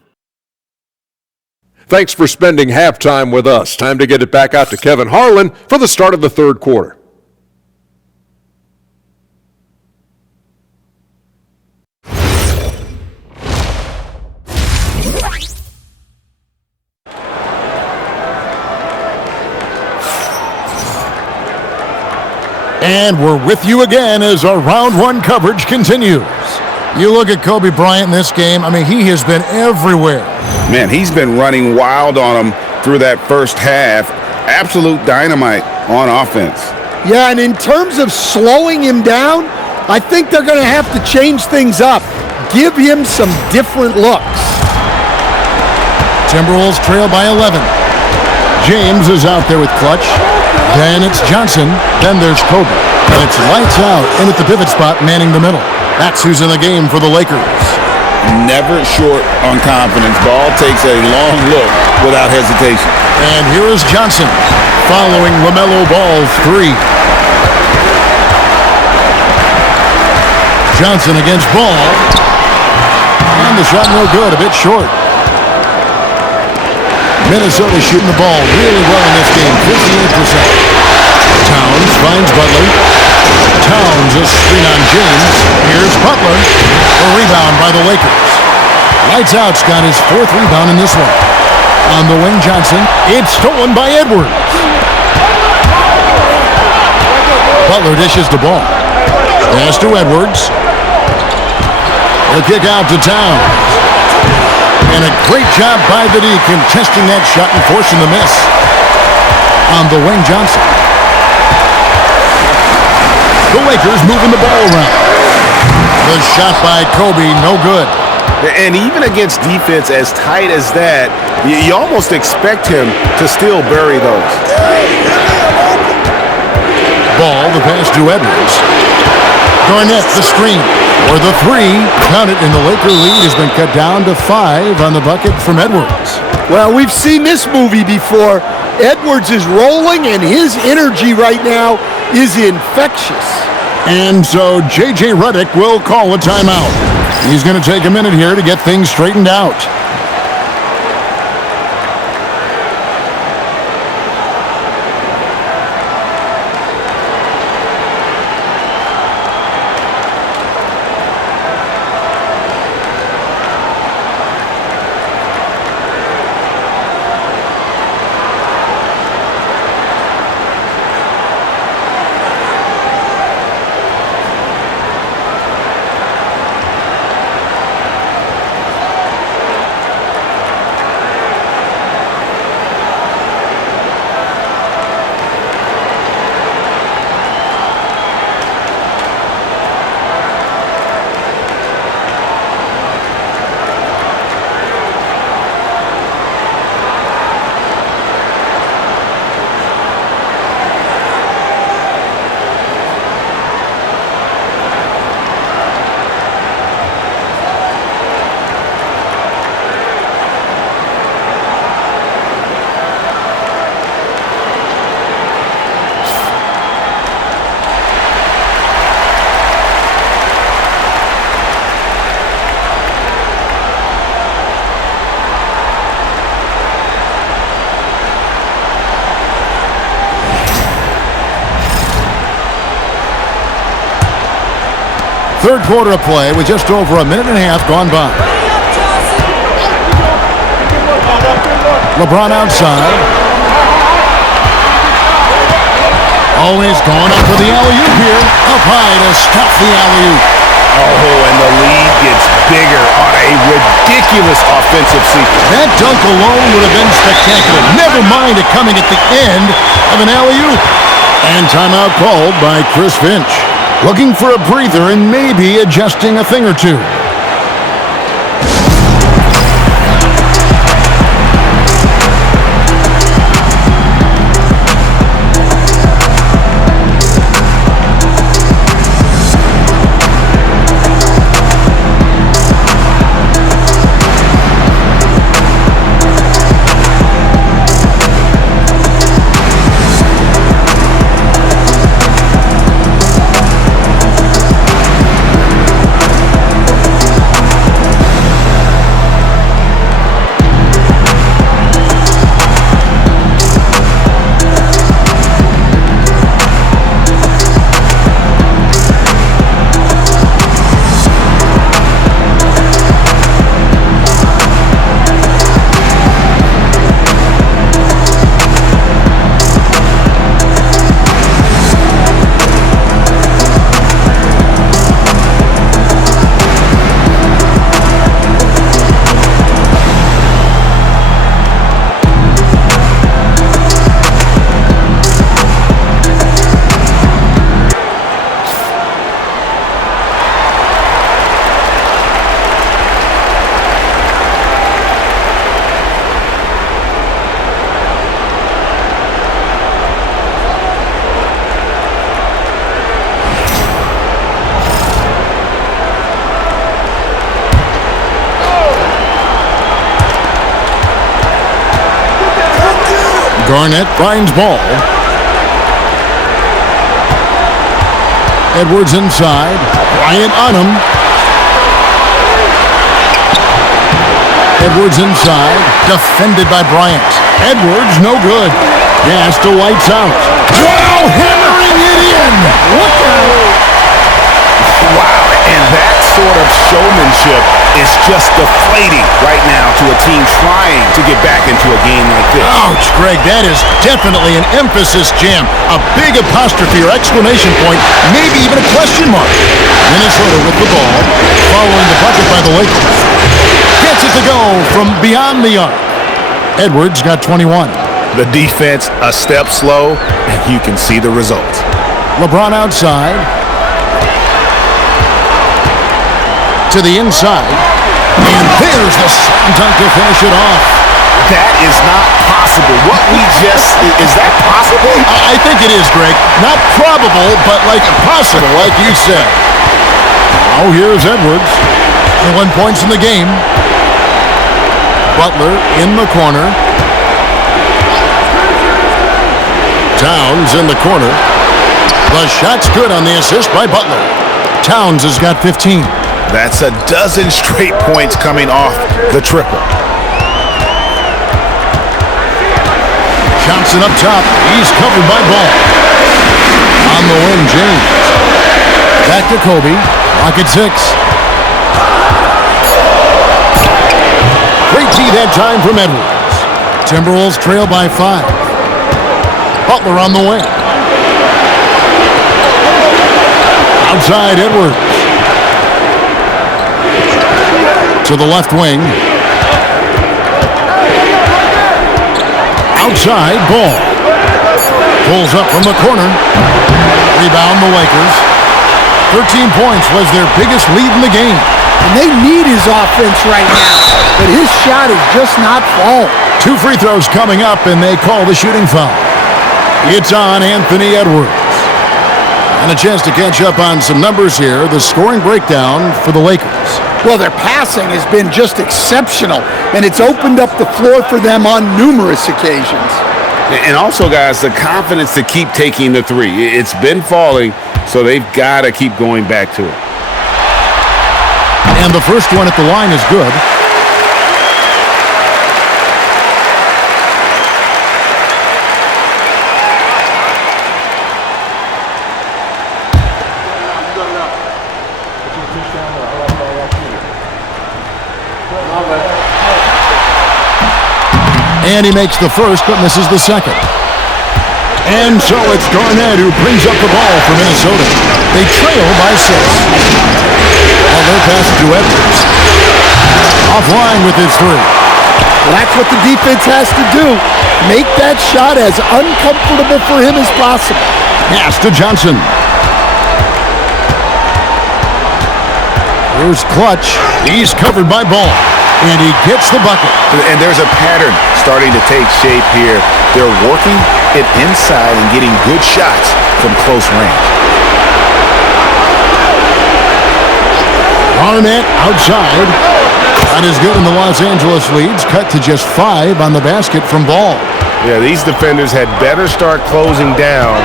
Thanks for spending halftime with us. Time to get it back out to Kevin Harlan for the start of the third quarter. And we're with you again as our round one coverage continues. You look at Kobe Bryant in this game, I mean, he has been everywhere. Man, he's been running wild on him through that first half. Absolute dynamite on offense. Yeah, and in terms of slowing him down, I think they're going to have to change things up. Give him some different looks. Timberwolves trail by 11. James is out there with clutch. Then it's Johnson. Then there's Kobe. And it's lights out in at the pivot spot, manning the middle. That's who's in the game for the Lakers. Never short on confidence. Ball takes a long look without hesitation. And here is Johnson following LaMelo Ball's three. Johnson against Ball. And the shot no good, a bit short. Minnesota shooting the ball really well in this game, 58%. Towns finds Butler. Towns a screen on James. Here's Butler. A rebound by the Lakers. Lights out's got his fourth rebound in this one. On the wing, Johnson. It's stolen by Edwards. Butler dishes the ball. Pass to Edwards. The kick out to Towns. And a great job by the D contesting that shot and forcing the miss on the Wayne Johnson. The Lakers moving the ball around. The shot by Kobe, no good. And even against defense as tight as that, you almost expect him to still bury those. Ball, the pass to Edwards. Garnett, the screen. Or the three. Count it, and the Laker lead has been cut down to 5 on the bucket from Edwards. Well, we've seen this movie before. Edwards is rolling, and his energy right now is infectious. And so J.J. Redick will call a timeout. He's going to take a minute here to get things straightened out. Third quarter of play with just over a minute and a half gone by. LeBron outside. Always going up for the alley-oop here. Up high to stop the alley-oop. Oh, and the lead gets bigger on a ridiculous offensive sequence. That dunk alone would have been spectacular. Never mind it coming at the end of an alley-oop. And timeout called by Chris Finch. Looking for a breather and maybe adjusting a thing or two. Garnett finds ball. Edwards inside. Bryant on him. Edwards inside. Defended by Bryant. Edwards no good. Gas to lights out. Wow, hammering it in. What the? Wow, and that sort of showmanship is just deflating right now to a team trying to get back into a game like this. Ouch, Greg, that is definitely an emphasis jam. A big apostrophe or exclamation point, maybe even a question mark. Minnesota with the ball, following the bucket by the Lakers. Gets it to go from beyond the arc. Edwards got 21. The defense a step slow, and you can see the results. LeBron outside. To the inside. And there's the slam dunk to finish it off. That is not possible. What we just... Is that possible? I think it is, Greg. Not probable, but like possible, like you said. Now here's Edwards. 21 points in the game. Butler in the corner. Towns in the corner. The shot's good on the assist by Butler. Towns has got 15. That's a dozen straight points coming off the triple. Johnson up top. He's covered by Ball. On the wing, James. Back to Kobe. Rocket 6. Great D that time from Edwards. Timberwolves trail by 5. Butler on the wing. Outside, Edwards. To the left wing. Outside, Ball. Pulls up from the corner. Rebound, the Lakers. 13 points was their biggest lead in the game. And they need his offense right now, but his shot is just not falling. 2 free throws coming up, and they call the shooting foul. It's on Anthony Edwards. And a chance to catch up on some numbers here. The scoring breakdown for the Lakers. Well, their passing has been just exceptional, and it's opened up the floor for them on numerous occasions. And also, guys, the confidence to keep taking the three. It's been falling, so they've got to keep going back to it. And the first one at the line is good. And he makes the first, but misses the second. And so it's Garnett who brings up the ball for Minnesota. They trail by 6. Butler passes to Edwards. Offline with his 3. Well, that's what the defense has to do. Make that shot as uncomfortable for him as possible. Pass to Johnson. Here's Clutch. He's covered by Ball. And he gets the bucket. And there's a pattern starting to take shape here. They're working it inside and getting good shots from close range. Garnett outside. That is good, and the Los Angeles leads cut to just 5 on the basket from Ball. Yeah, these defenders had better start closing down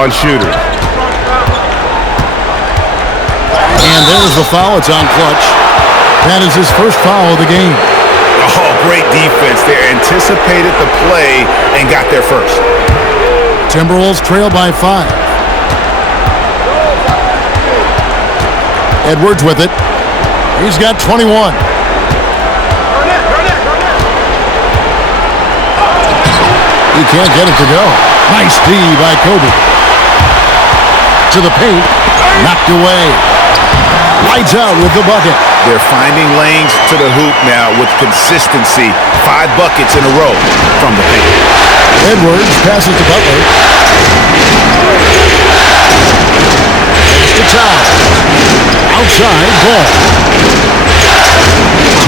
on shooters. And there's the foul. It's on Clutch. That is his first foul of the game. Oh, great defense there. Anticipated the play and got there first. Timberwolves trail by 5. Edwards with it. He's got 21. He can't get it to go. Nice D by Kobe. To the paint. Knocked away. Lights out with the bucket. They're finding lanes to the hoop now with consistency. 5 buckets in a row from the paint. Edwards passes to Butler. Pass to Towns. Outside, Ball.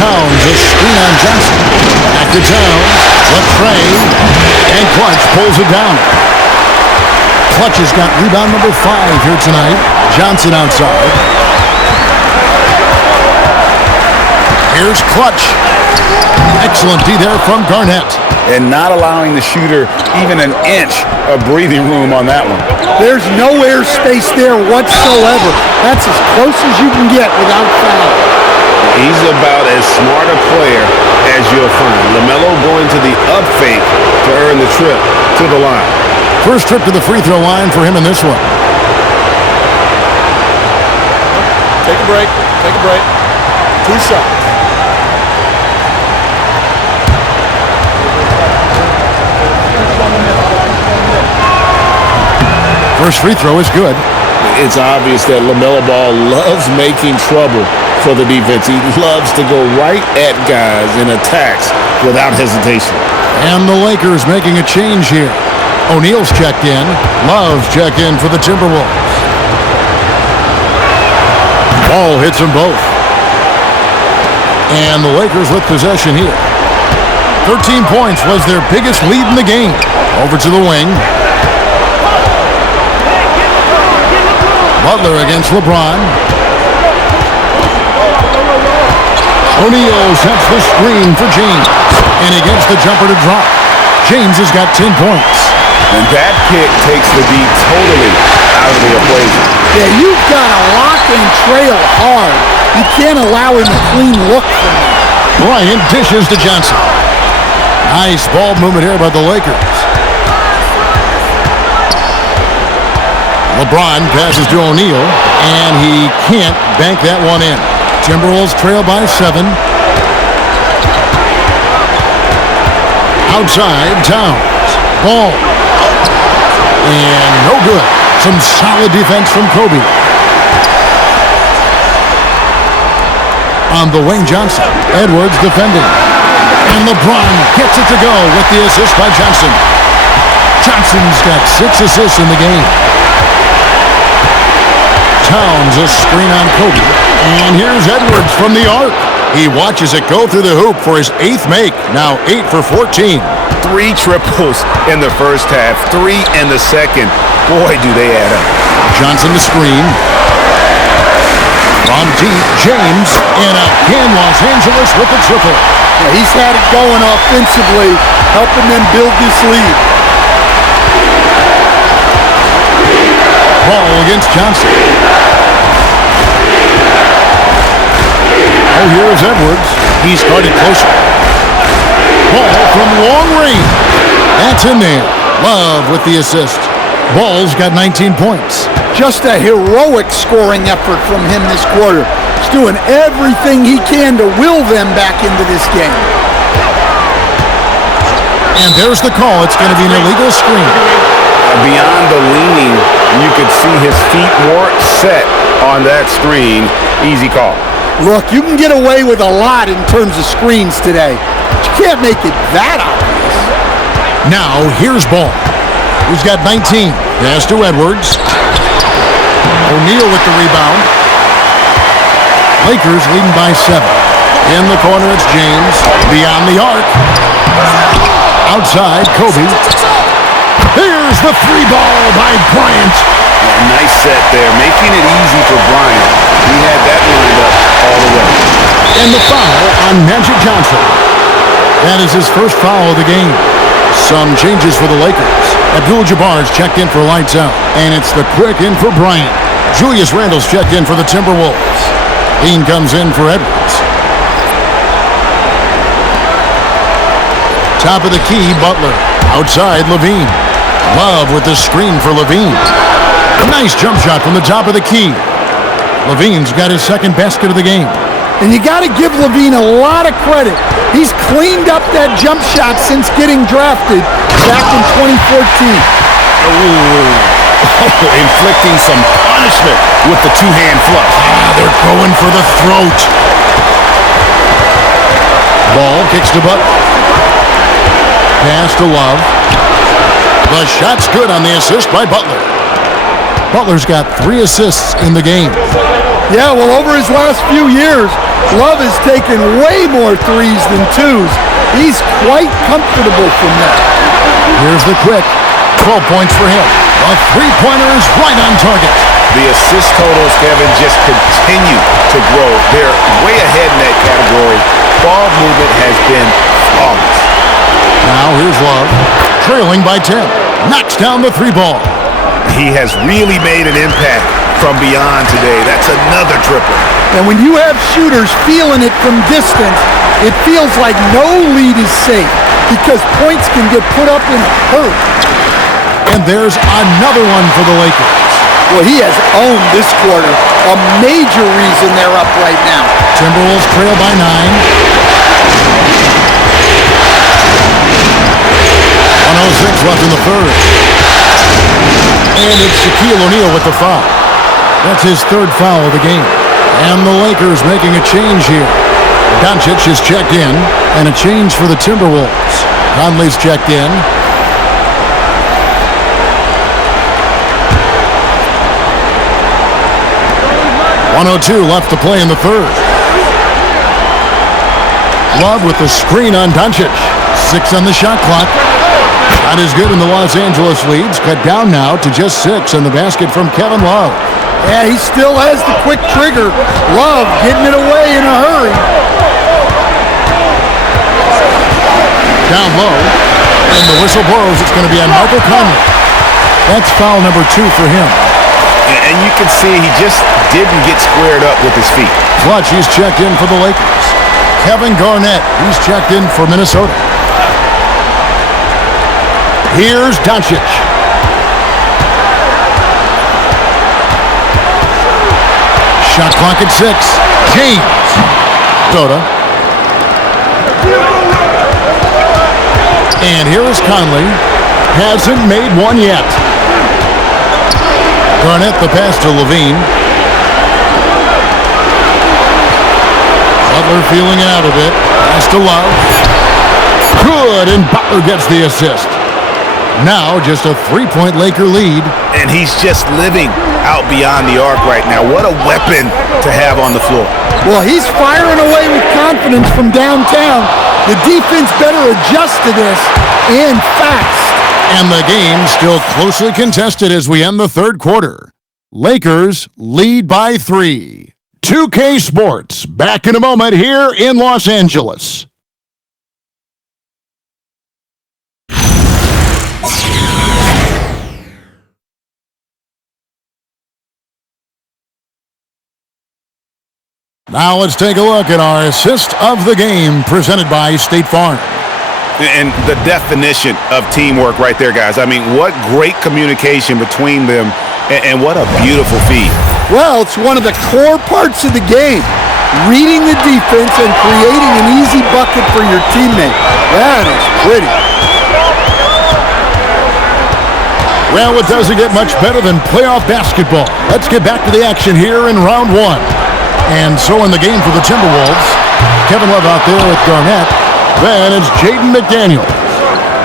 Towns, a screen on Johnson. Back to Towns. Left Trey. And Clutch pulls it down. Clutch has got rebound number 5 here tonight. Johnson outside. Here's Clutch. Excellent D there from Garnett. And not allowing the shooter even an inch of breathing room on that one. There's no air space there whatsoever. That's as close as you can get without foul. He's about as smart a player as you'll find. LaMelo going to the up fake to earn the trip to the line. First trip to the free throw line for him in this one. Take a break. Take a break. 2 shots. First free throw is good. It's obvious that LaMelo Ball loves making trouble for the defense. He loves to go right at guys and attacks without hesitation. And the Lakers making a change here. O'Neal's checked in. Love's checked in for the Timberwolves. Ball hits them both. And the Lakers with possession here. 13 points was their biggest lead in the game. Over to the wing. Butler against LeBron. O'Neal sets the screen for James. And he gets the jumper to drop. James has got 10 points. And that kick takes the D totally out of the equation. Yeah, you've got to lock and trail hard. You can't allow him a clean look from that. Bryant dishes to Johnson. Nice ball movement here by the Lakers. LeBron passes to O'Neal, and he can't bank that one in. Timberwolves trail by 7. Outside, Towns. Ball. And no good. Some solid defense from Kobe. On the wing, Johnson. Edwards defending. And LeBron gets it to go with the assist by Johnson. Johnson's got 6 assists in the game. Towns a screen on Kobe. And here's Edwards from the arc. He watches it go through the hoop for his 8th make. Now 8 for 14. 3 triples in the first half, 3 in the second. Boy, do they add up. Johnson the screen. From deep, James, and again Los Angeles with the triple. Yeah, he's had it going offensively, helping them build this lead. Ball against Johnson. Oh, here's Edwards. He's started closer. Ball from long range. That's in there. Love with the assist. Ball's got 19 points. Just a heroic scoring effort from him this quarter. He's doing everything he can to will them back into this game. And there's the call. It's going to be an illegal screen. Beyond the leaning, you could see his feet weren't set on that screen. Easy call. Look, you can get away with a lot in terms of screens today. But you can't make it that obvious. Now, here's Ball. He's got 19. Pass to Edwards. O'Neal with the rebound. Lakers leading by 7. In the corner, it's James. Beyond the arc. Outside, Kobe. Here's the 3 ball by Bryant. Nice set there, making it easy for Bryant. He had that lined up all the way. And the foul on Magic Johnson. That is his first foul of the game. Some changes for the Lakers. Abdul-Jabbar's checked in for lights out. And it's the quick in for Bryant. Julius Randle's checked in for the Timberwolves. Dean comes in for Edwards. Top of the key, Butler. Outside, Levine. Love with the screen for Levine. A nice jump shot from the top of the key. Levine's got his second basket of the game. And you got to give Levine a lot of credit. He's cleaned up that jump shot since getting drafted back in 2014. Inflicting some punishment with the 2-hand flush. They're going for the throat. Ball kicks to Butler. Pass to Love. The shot's good on the assist by Butler. Butler's got 3 assists in the game. Yeah, well, over his last few years, Love has taken way more 3s than 2s. He's quite comfortable from that. Here's the quick. 12 points for him. A 3-pointer is right on target. The assist totals, Kevin, just continue to grow. They're way ahead in that category. Ball movement has been flawless. Now here's Love, trailing by 10. Knocks down the 3 ball. He has really made an impact from beyond today. That's another triple. And when you have shooters feeling it from distance, it feels like no lead is safe because points can get put up in a hurry. And there's another one for the Lakers. Well, he has owned this quarter. A major reason they're up right now. Timberwolves trail by 9. 1:06 left in the third. And it's Shaquille O'Neal with the foul. That's his third foul of the game. And the Lakers making a change here. Doncic is checked in, and a change for the Timberwolves. Conley's checked in. .102 left to play in the third. Love with the screen on Doncic. 6 on the shot clock. Not as good in the Los Angeles leads. Cut down now to just 6 on the basket from Kevin Love. Yeah, he still has the quick trigger. Love getting it away in a hurry. Down low. And the whistle blows. It's going to be on Michael Conley. That's foul number 2 for him. And you can see he just didn't get squared up with his feet. Clutch, he's checked in for the Lakers. Kevin Garnett, he's checked in for Minnesota. Here's Doncic. Shot clock at 6. James. Soda. And here is Conley. Hasn't made one yet. Garnett the pass to Levine. Butler feeling out of it. Pass to Love. Good, and Butler gets the assist. Now just a 3-point Laker lead. And he's just living out beyond the arc right now. What a weapon to have on the floor. Well, he's firing away with confidence from downtown. The defense better adjust to this, and fast. And the game still closely contested as we end the third quarter. Lakers lead by 3. 2K Sports, back in a moment here in Los Angeles. Now let's take a look at our assist of the game presented by State Farm. And the definition of teamwork right there, guys. I mean, what great communication between them, and what a beautiful feed. Well, it's one of the core parts of the game. Reading the defense and creating an easy bucket for your teammate. That is pretty. Well, it doesn't get much better than playoff basketball. Let's get back to the action here in round 1. And so in the game for the Timberwolves, Kevin Love out there with Garnett. Then it's Jaden McDaniels.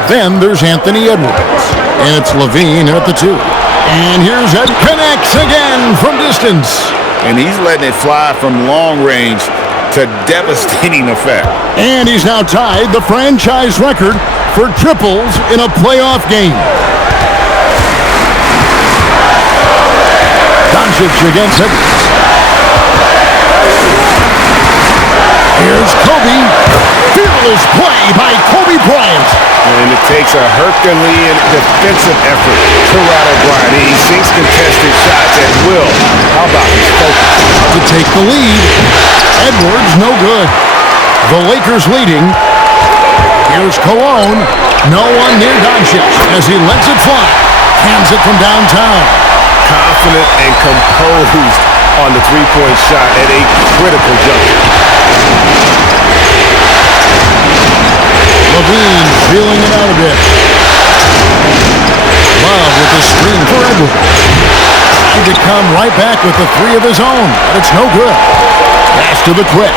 Then there's Anthony Edwards. And it's Levine at the 2. And here's Ed connects again from distance. And he's letting it fly from long range to devastating effect. And he's now tied the franchise record for triples in a playoff game. Doncic against Edwards. Here's Kobe. Fearless play by Kobe Bryant. And it takes a Herculean defensive effort to rattle Bryant. He sinks contested shots at will. How about his focus? To take the lead. Edwards no good. The Lakers leading. Here's Cologne. No one near Doncic as he lets it fly. Hands it from downtown. Confident and composed on the three-point shot at a critical juncture. Levine feeling it out a bit. Love with the screen for Edwards. Trying to come right back with the 3 of his own, but it's no good. Pass to the quick.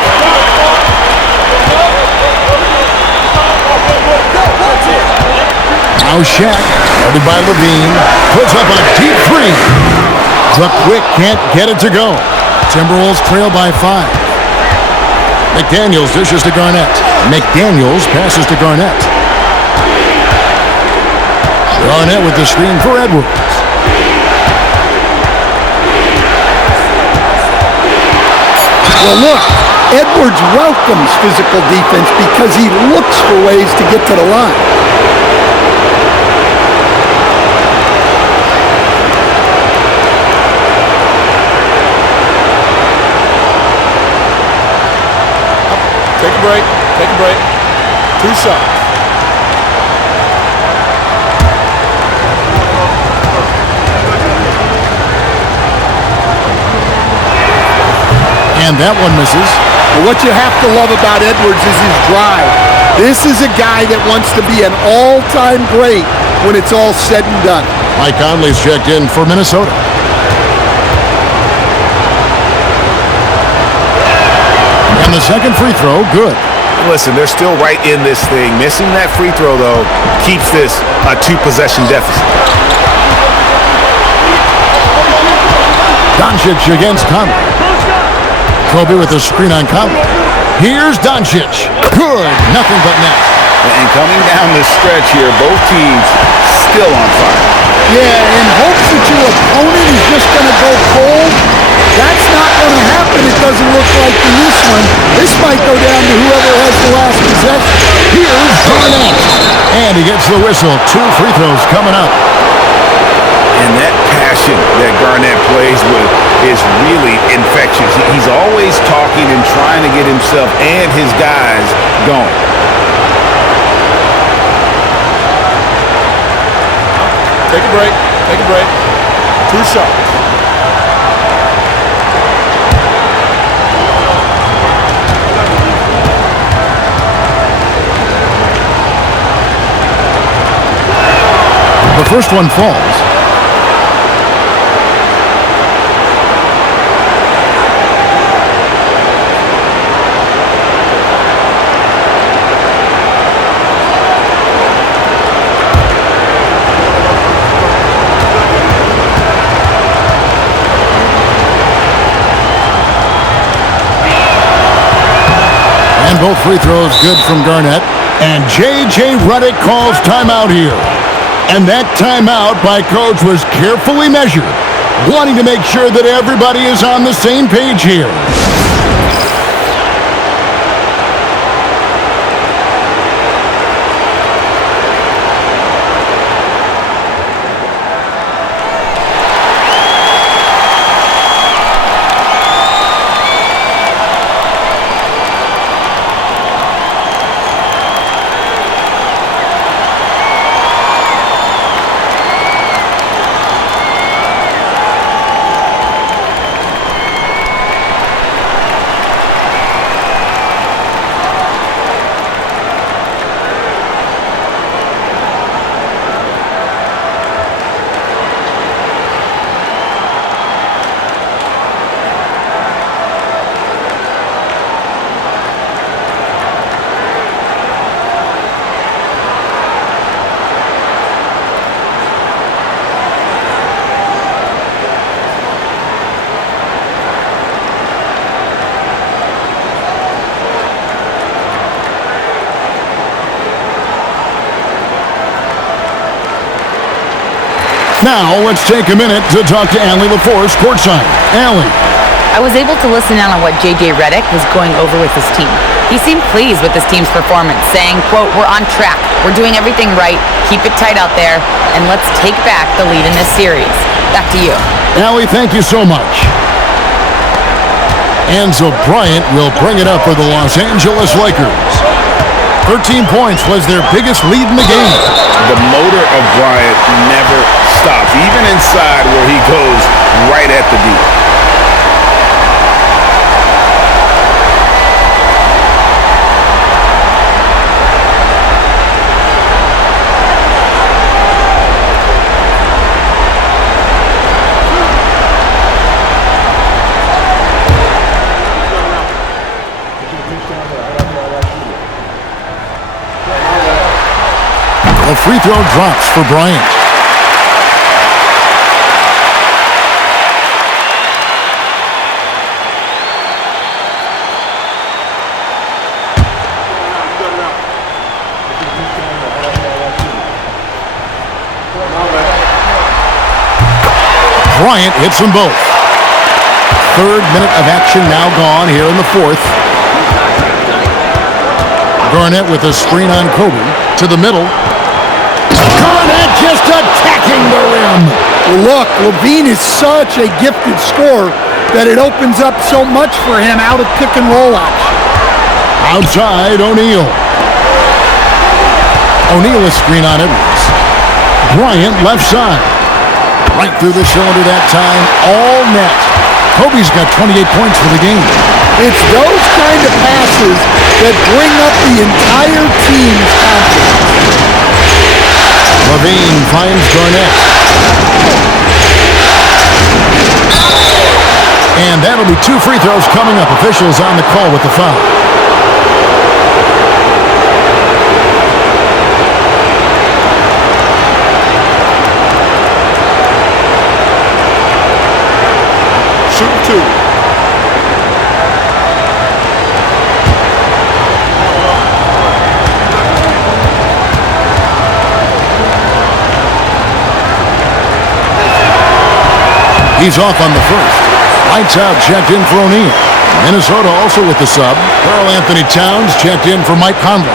Now Shaq, guarded by Levine, puts up a deep 3. The quick can't get it to go. Timberwolves trail by 5. McDaniels dishes to Garnett. McDaniels passes to Garnett. Garnett with the screen for Edwards. Well, look, Edwards welcomes physical defense because he looks for ways to get to the line. Take a break. Take a break. 2 shots. And that one misses. But what you have to love about Edwards is his drive. This is a guy that wants to be an all-time great, when it's all said and done. Mike Conley's checked in for Minnesota. And the second free throw, good. Listen, they're still right in this thing. Missing that free throw, though, keeps this a two-possession deficit. Doncic against Conley. Kobe with the screen on Conley. Here's Doncic. Good. Nothing but net. And coming down the stretch here, both teams still on fire. Yeah, in hopes that your opponent is just going to go cold, that's not going to happen, it doesn't look like in this one. This might go down to whoever has the last possession. Here's Garnett. And he gets the whistle. 2 free throws coming up. And that passion that Garnett plays with is really infectious. He's always talking and trying to get himself and his guys going. Take a break. Take a break. 2 shots. The first one falls. And both free throws good from Garnett. And J.J. Redick calls timeout here. And that timeout by Coach was carefully measured, wanting to make sure that everybody is on the same page here. Now, let's take a minute to talk to Allie LaForce courtside. Allie. I was able to listen in on what J.J. Redick was going over with his team. He seemed pleased with his team's performance, saying, quote, "We're on track. We're doing everything right. Keep it tight out there, and let's take back the lead in this series." Back to you. Allie, thank you so much. Enzo Bryant will bring it up for the Los Angeles Lakers. 13 points was their biggest lead in the game. The motor of Bryant never stops, even inside where he goes right at the D. The free throw drops for Bryant. Bryant hits them both. Third minute of action now gone here in the fourth. Garnett with a screen on Kobe to the middle. Garnett just attacking the rim. Look, Levine is such a gifted scorer that it opens up so much for him out of pick and roll action. Outside, O'Neal. O'Neal is screen on Edwards. Bryant left side. Right through the shoulder that time, all net. Kobe's got 28 points for the game. It's those kind of passes that bring up the entire team's confidence. Levine finds Garnett. And that'll be 2 free throws coming up. Officials on the call with the foul. Shoot 2. He's off on the first. Lights out, checked in for O'Neal. Minnesota also with the sub. Karl Anthony Towns checked in for Mike Conley.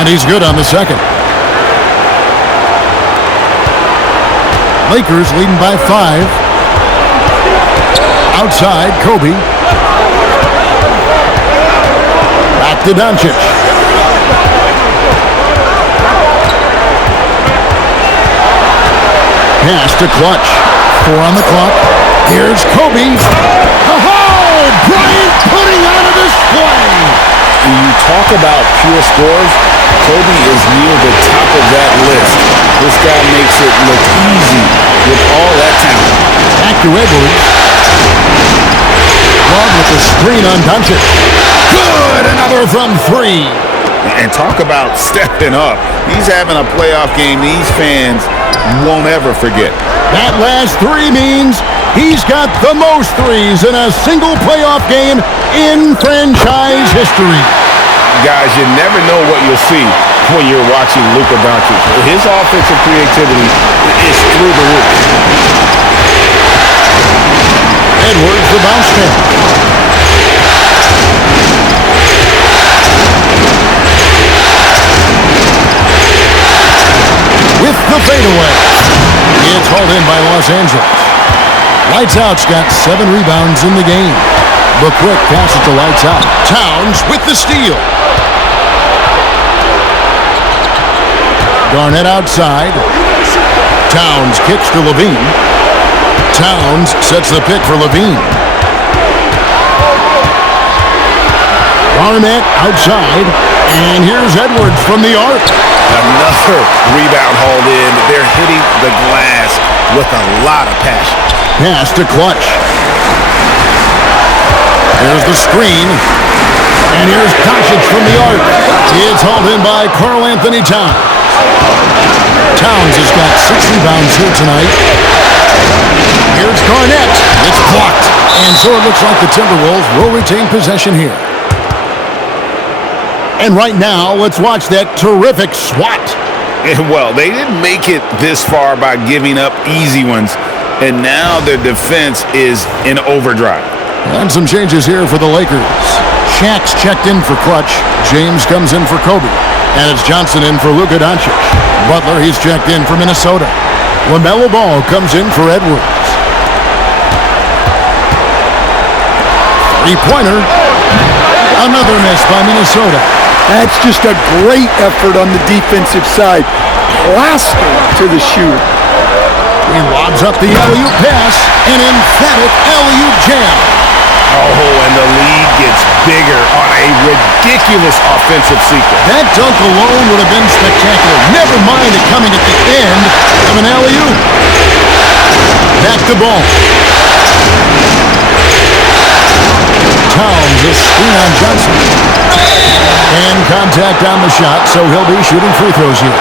And he's good on the second. Lakers leading by 5. Outside, Kobe. Back to Doncic. Pass to Clutch. 4 on the clock. Here's Kobe. Oh, Bryant putting on a display. When you talk about pure scores, Kobe is near the top of that list. This guy makes it look easy with all that talent. Back to Edwards. Love with the screen on Doncic. Good! Another from 3. And talk about stepping up. He's having a playoff game these fans won't ever forget. That last 3 means he's got the most threes in a single playoff game in franchise history. Guys, you never know what you'll see when you're watching Luka Doncic. His offensive creativity is through the roof. Edwards the bounce man. With the fadeaway. It's hauled in by Los Angeles. Lights Out's got 7 rebounds in the game. The quick passes to Lights Out. Towns with the steal. Garnett outside. Towns kicks to Levine. Towns sets the pick for Levine. Garnett outside. And here's Edwards from the arc. Another rebound hauled in. They're hitting the glass with a lot of passion. Pass to Clutch. There's the screen. And here's Doncic from the arc. It's hauled in by Karl Anthony Towns. Towns has got 6 rebounds here tonight. Here's Garnett. It's blocked. And so it looks like the Timberwolves will retain possession here. And right now, let's watch that terrific swat. And well, they didn't make it this far by giving up easy ones. And now their defense is in overdrive. And some changes here for the Lakers. Shaq's checked in for Clutch. James comes in for Kobe. And it's Johnson in for Luka Doncic. Butler, he's checked in for Minnesota. LaMelo Ball comes in for Edwards. 3-pointer. Another miss by Minnesota. That's just a great effort on the defensive side. Plaster to the shooter. He lobs up the alley-oop pass. An emphatic alley-oop jam. Oh, and the lead gets bigger on a ridiculous offensive sequence. That dunk alone would have been spectacular. Never mind it coming at the end of an alley-oop. Back to ball. Towns, a screen on Johnson. And contact on the shot, so he'll be shooting free throws here.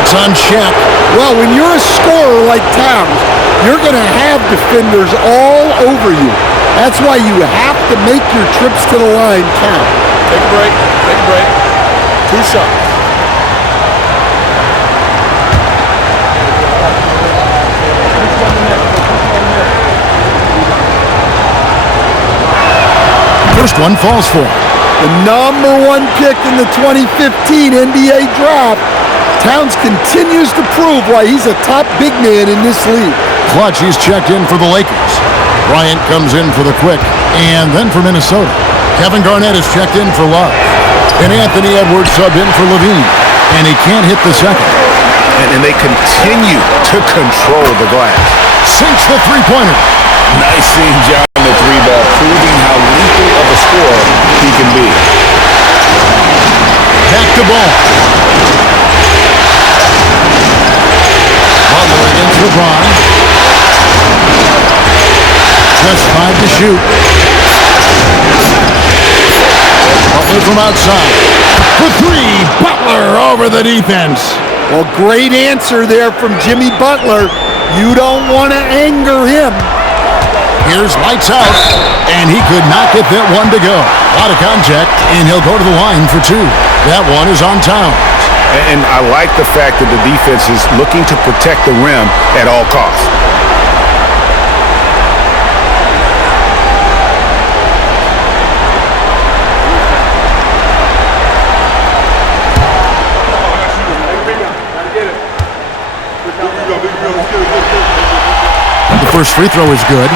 That's on Shaq. Well, when you're a scorer like Towns, you're going to have defenders all over you. That's why you have to make your trips to the line count. Take a break. Take a break. 2 shots. First one falls for him. The #1 pick in the 2015 NBA draft. Towns continues to prove why he's a top big man in this league. Clutch, he's checked in for the Lakers. Bryant comes in for the Quick, and then for Minnesota. Kevin Garnett is checked in for Love. And Anthony Edwards subbed in for Levine. And he can't hit the second. And they continue to control the glass. Sinks the three-pointer. Nice seeing John on the three ball, proving how lethal of a scorer he can be. Back to ball. Butler against LeBron. Just 5 to shoot. Butler from outside. For 3. Butler over the defense. Well, great answer there from Jimmy Butler. You don't want to anger him. Here's lights out, and he could not get that one to go. A lot of contact, and he'll go to the line for 2. That one is on Towns. And I like the fact that the defense is looking to protect the rim at all costs. The first free throw is good.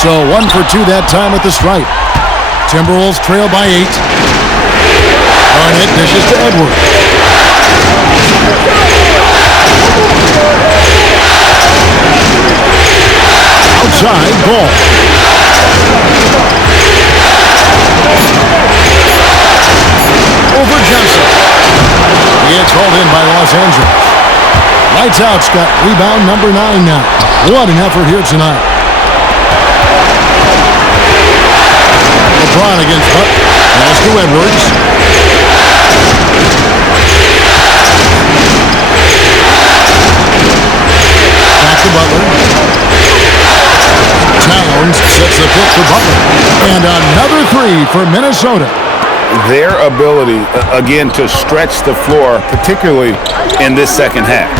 So 1 for 2 that time at the stripe. Timberwolves trail by 8. Garnett dishes to Edwards. Outside, ball. Over Johnson. It's hauled in by Los Angeles. Lights out's got rebound number 9 now. What an effort here tonight. LeBron against Butler. Pass to Edwards. Back to Butler. Towns sets the pick for Butler. And another 3 for Minnesota. Their ability, again, to stretch the floor, particularly in this second half.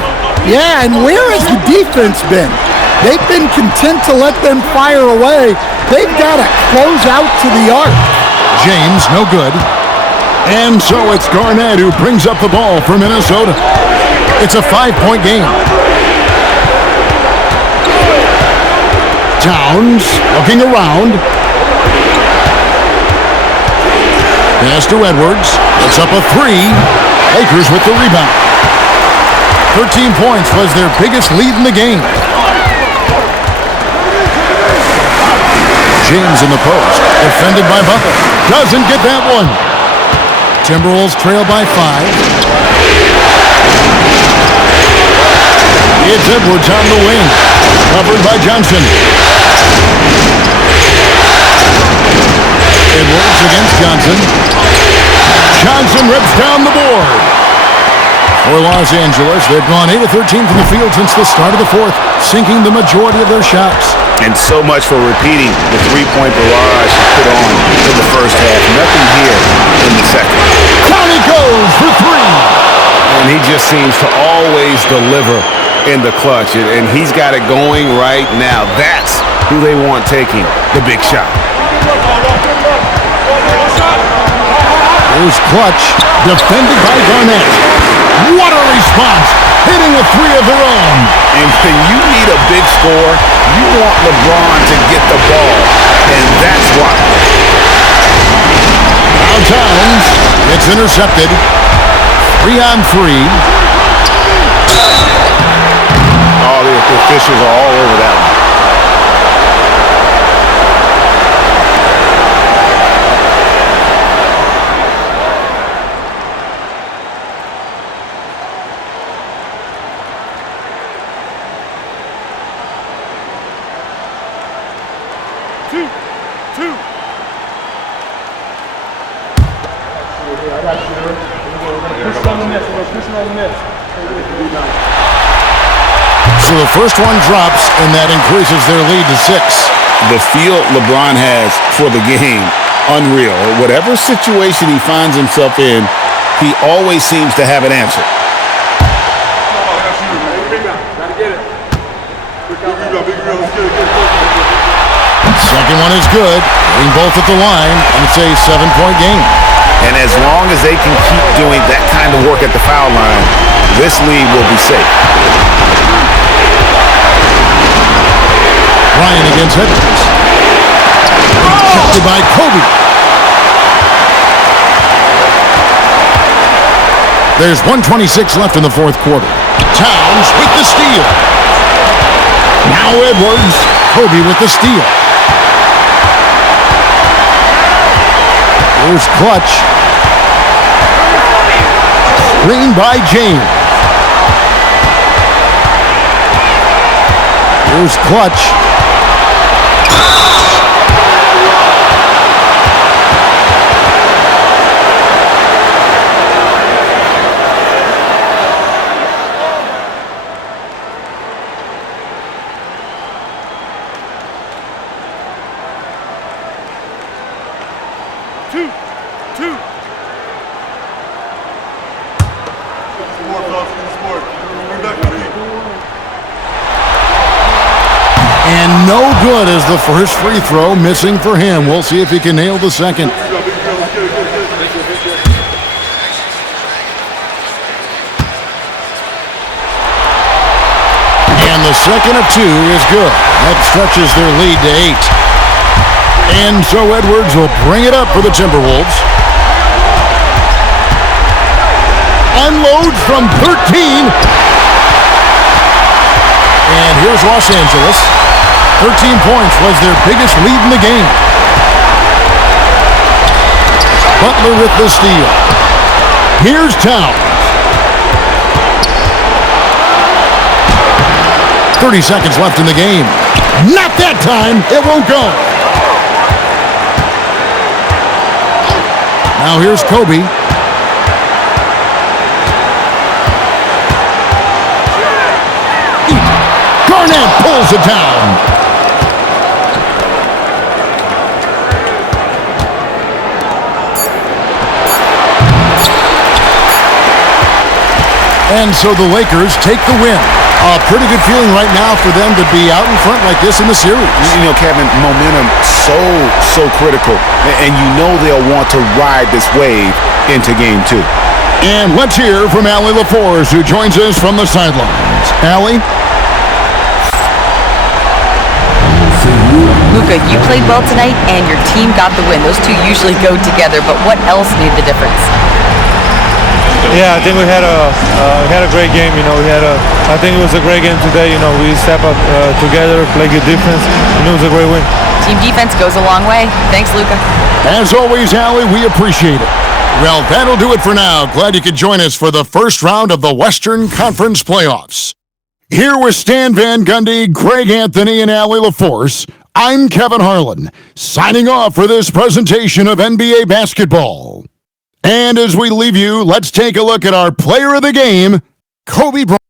Yeah, and where has the defense been? They've been content to let them fire away. They've got to close out to the arc. James, no good. And so it's Garnett who brings up the ball for Minnesota. It's a 5-point game. Towns looking around. Pass to Edwards. It's up a 3. Lakers with the rebound. 13 points was their biggest lead in the game. James in the post. Defended by Butler. Doesn't get that one. Timberwolves trail by 5. It's Edwards on the wing. Covered by Johnson. Edwards against Johnson. Johnson rips down the board. For Los Angeles, they've gone 8 of 13 from the field since the start of the 4th, sinking the majority of their shots. And so much for repeating the three-point barrage he put on in the first half. Nothing here in the second. Down he goes for 3. And he just seems to always deliver in the clutch. And he's got it going right now. That's who they want taking the big shot. Here's Clutch, defended by Garnett. What a response! Hitting a 3 of their own. And when you need a big score, you want LeBron to get the ball. And that's why. Now Towns. It's intercepted. 3 on 3. Oh, the officials are all over that one. So the first one drops, and that increases their lead to 6. The feel LeBron has for the game, unreal. Whatever situation he finds himself in, he always seems to have an answer. Second one is good. Hitting both at the line, and it's a 7-point game. And as long as they can keep doing that kind of work at the foul line, this lead will be safe. Ryan against Edwards. Intercepted by Kobe. There's 1:26 left in the fourth quarter. Towns with the steal. Now Edwards. Kobe with the steal. Here's Clutch. Screen by James. Here's Clutch. And no good as the first free throw missing for him. We'll see if he can nail the second. And the second of two is good. That stretches their lead to 8. And so Edwards will bring it up for the Timberwolves. Unloads from 13. And here's Los Angeles. 13 points was their biggest lead in the game. Butler with the steal. Here's Towns. 30 seconds left in the game. Not that time. It won't go. Now here's Kobe. Garnett pulls it down. And so the Lakers take the win. A pretty good feeling right now for them to be out in front like this in the series. You know, Kevin, momentum so critical. And you know they'll want to ride this wave into game 2. And let's hear from Allie LaForce, who joins us from the sidelines. Allie? Luka, you played well tonight, and your team got the win. Those two usually go together, but what else made the difference? Yeah, I think we had a great game. You know, I think it was a great game today. You know, we step up together, play good defense, and it was a great win. Team defense goes a long way. Thanks, Luka. As always, Allie, we appreciate it. Well, that'll do it for now. Glad you could join us for the first round of the Western Conference Playoffs. Here with Stan Van Gundy, Greg Anthony, and Allie LaForce, I'm Kevin Harlan, signing off for this presentation of NBA basketball. And as we leave you, let's take a look at our player of the game, Kobe Bryant.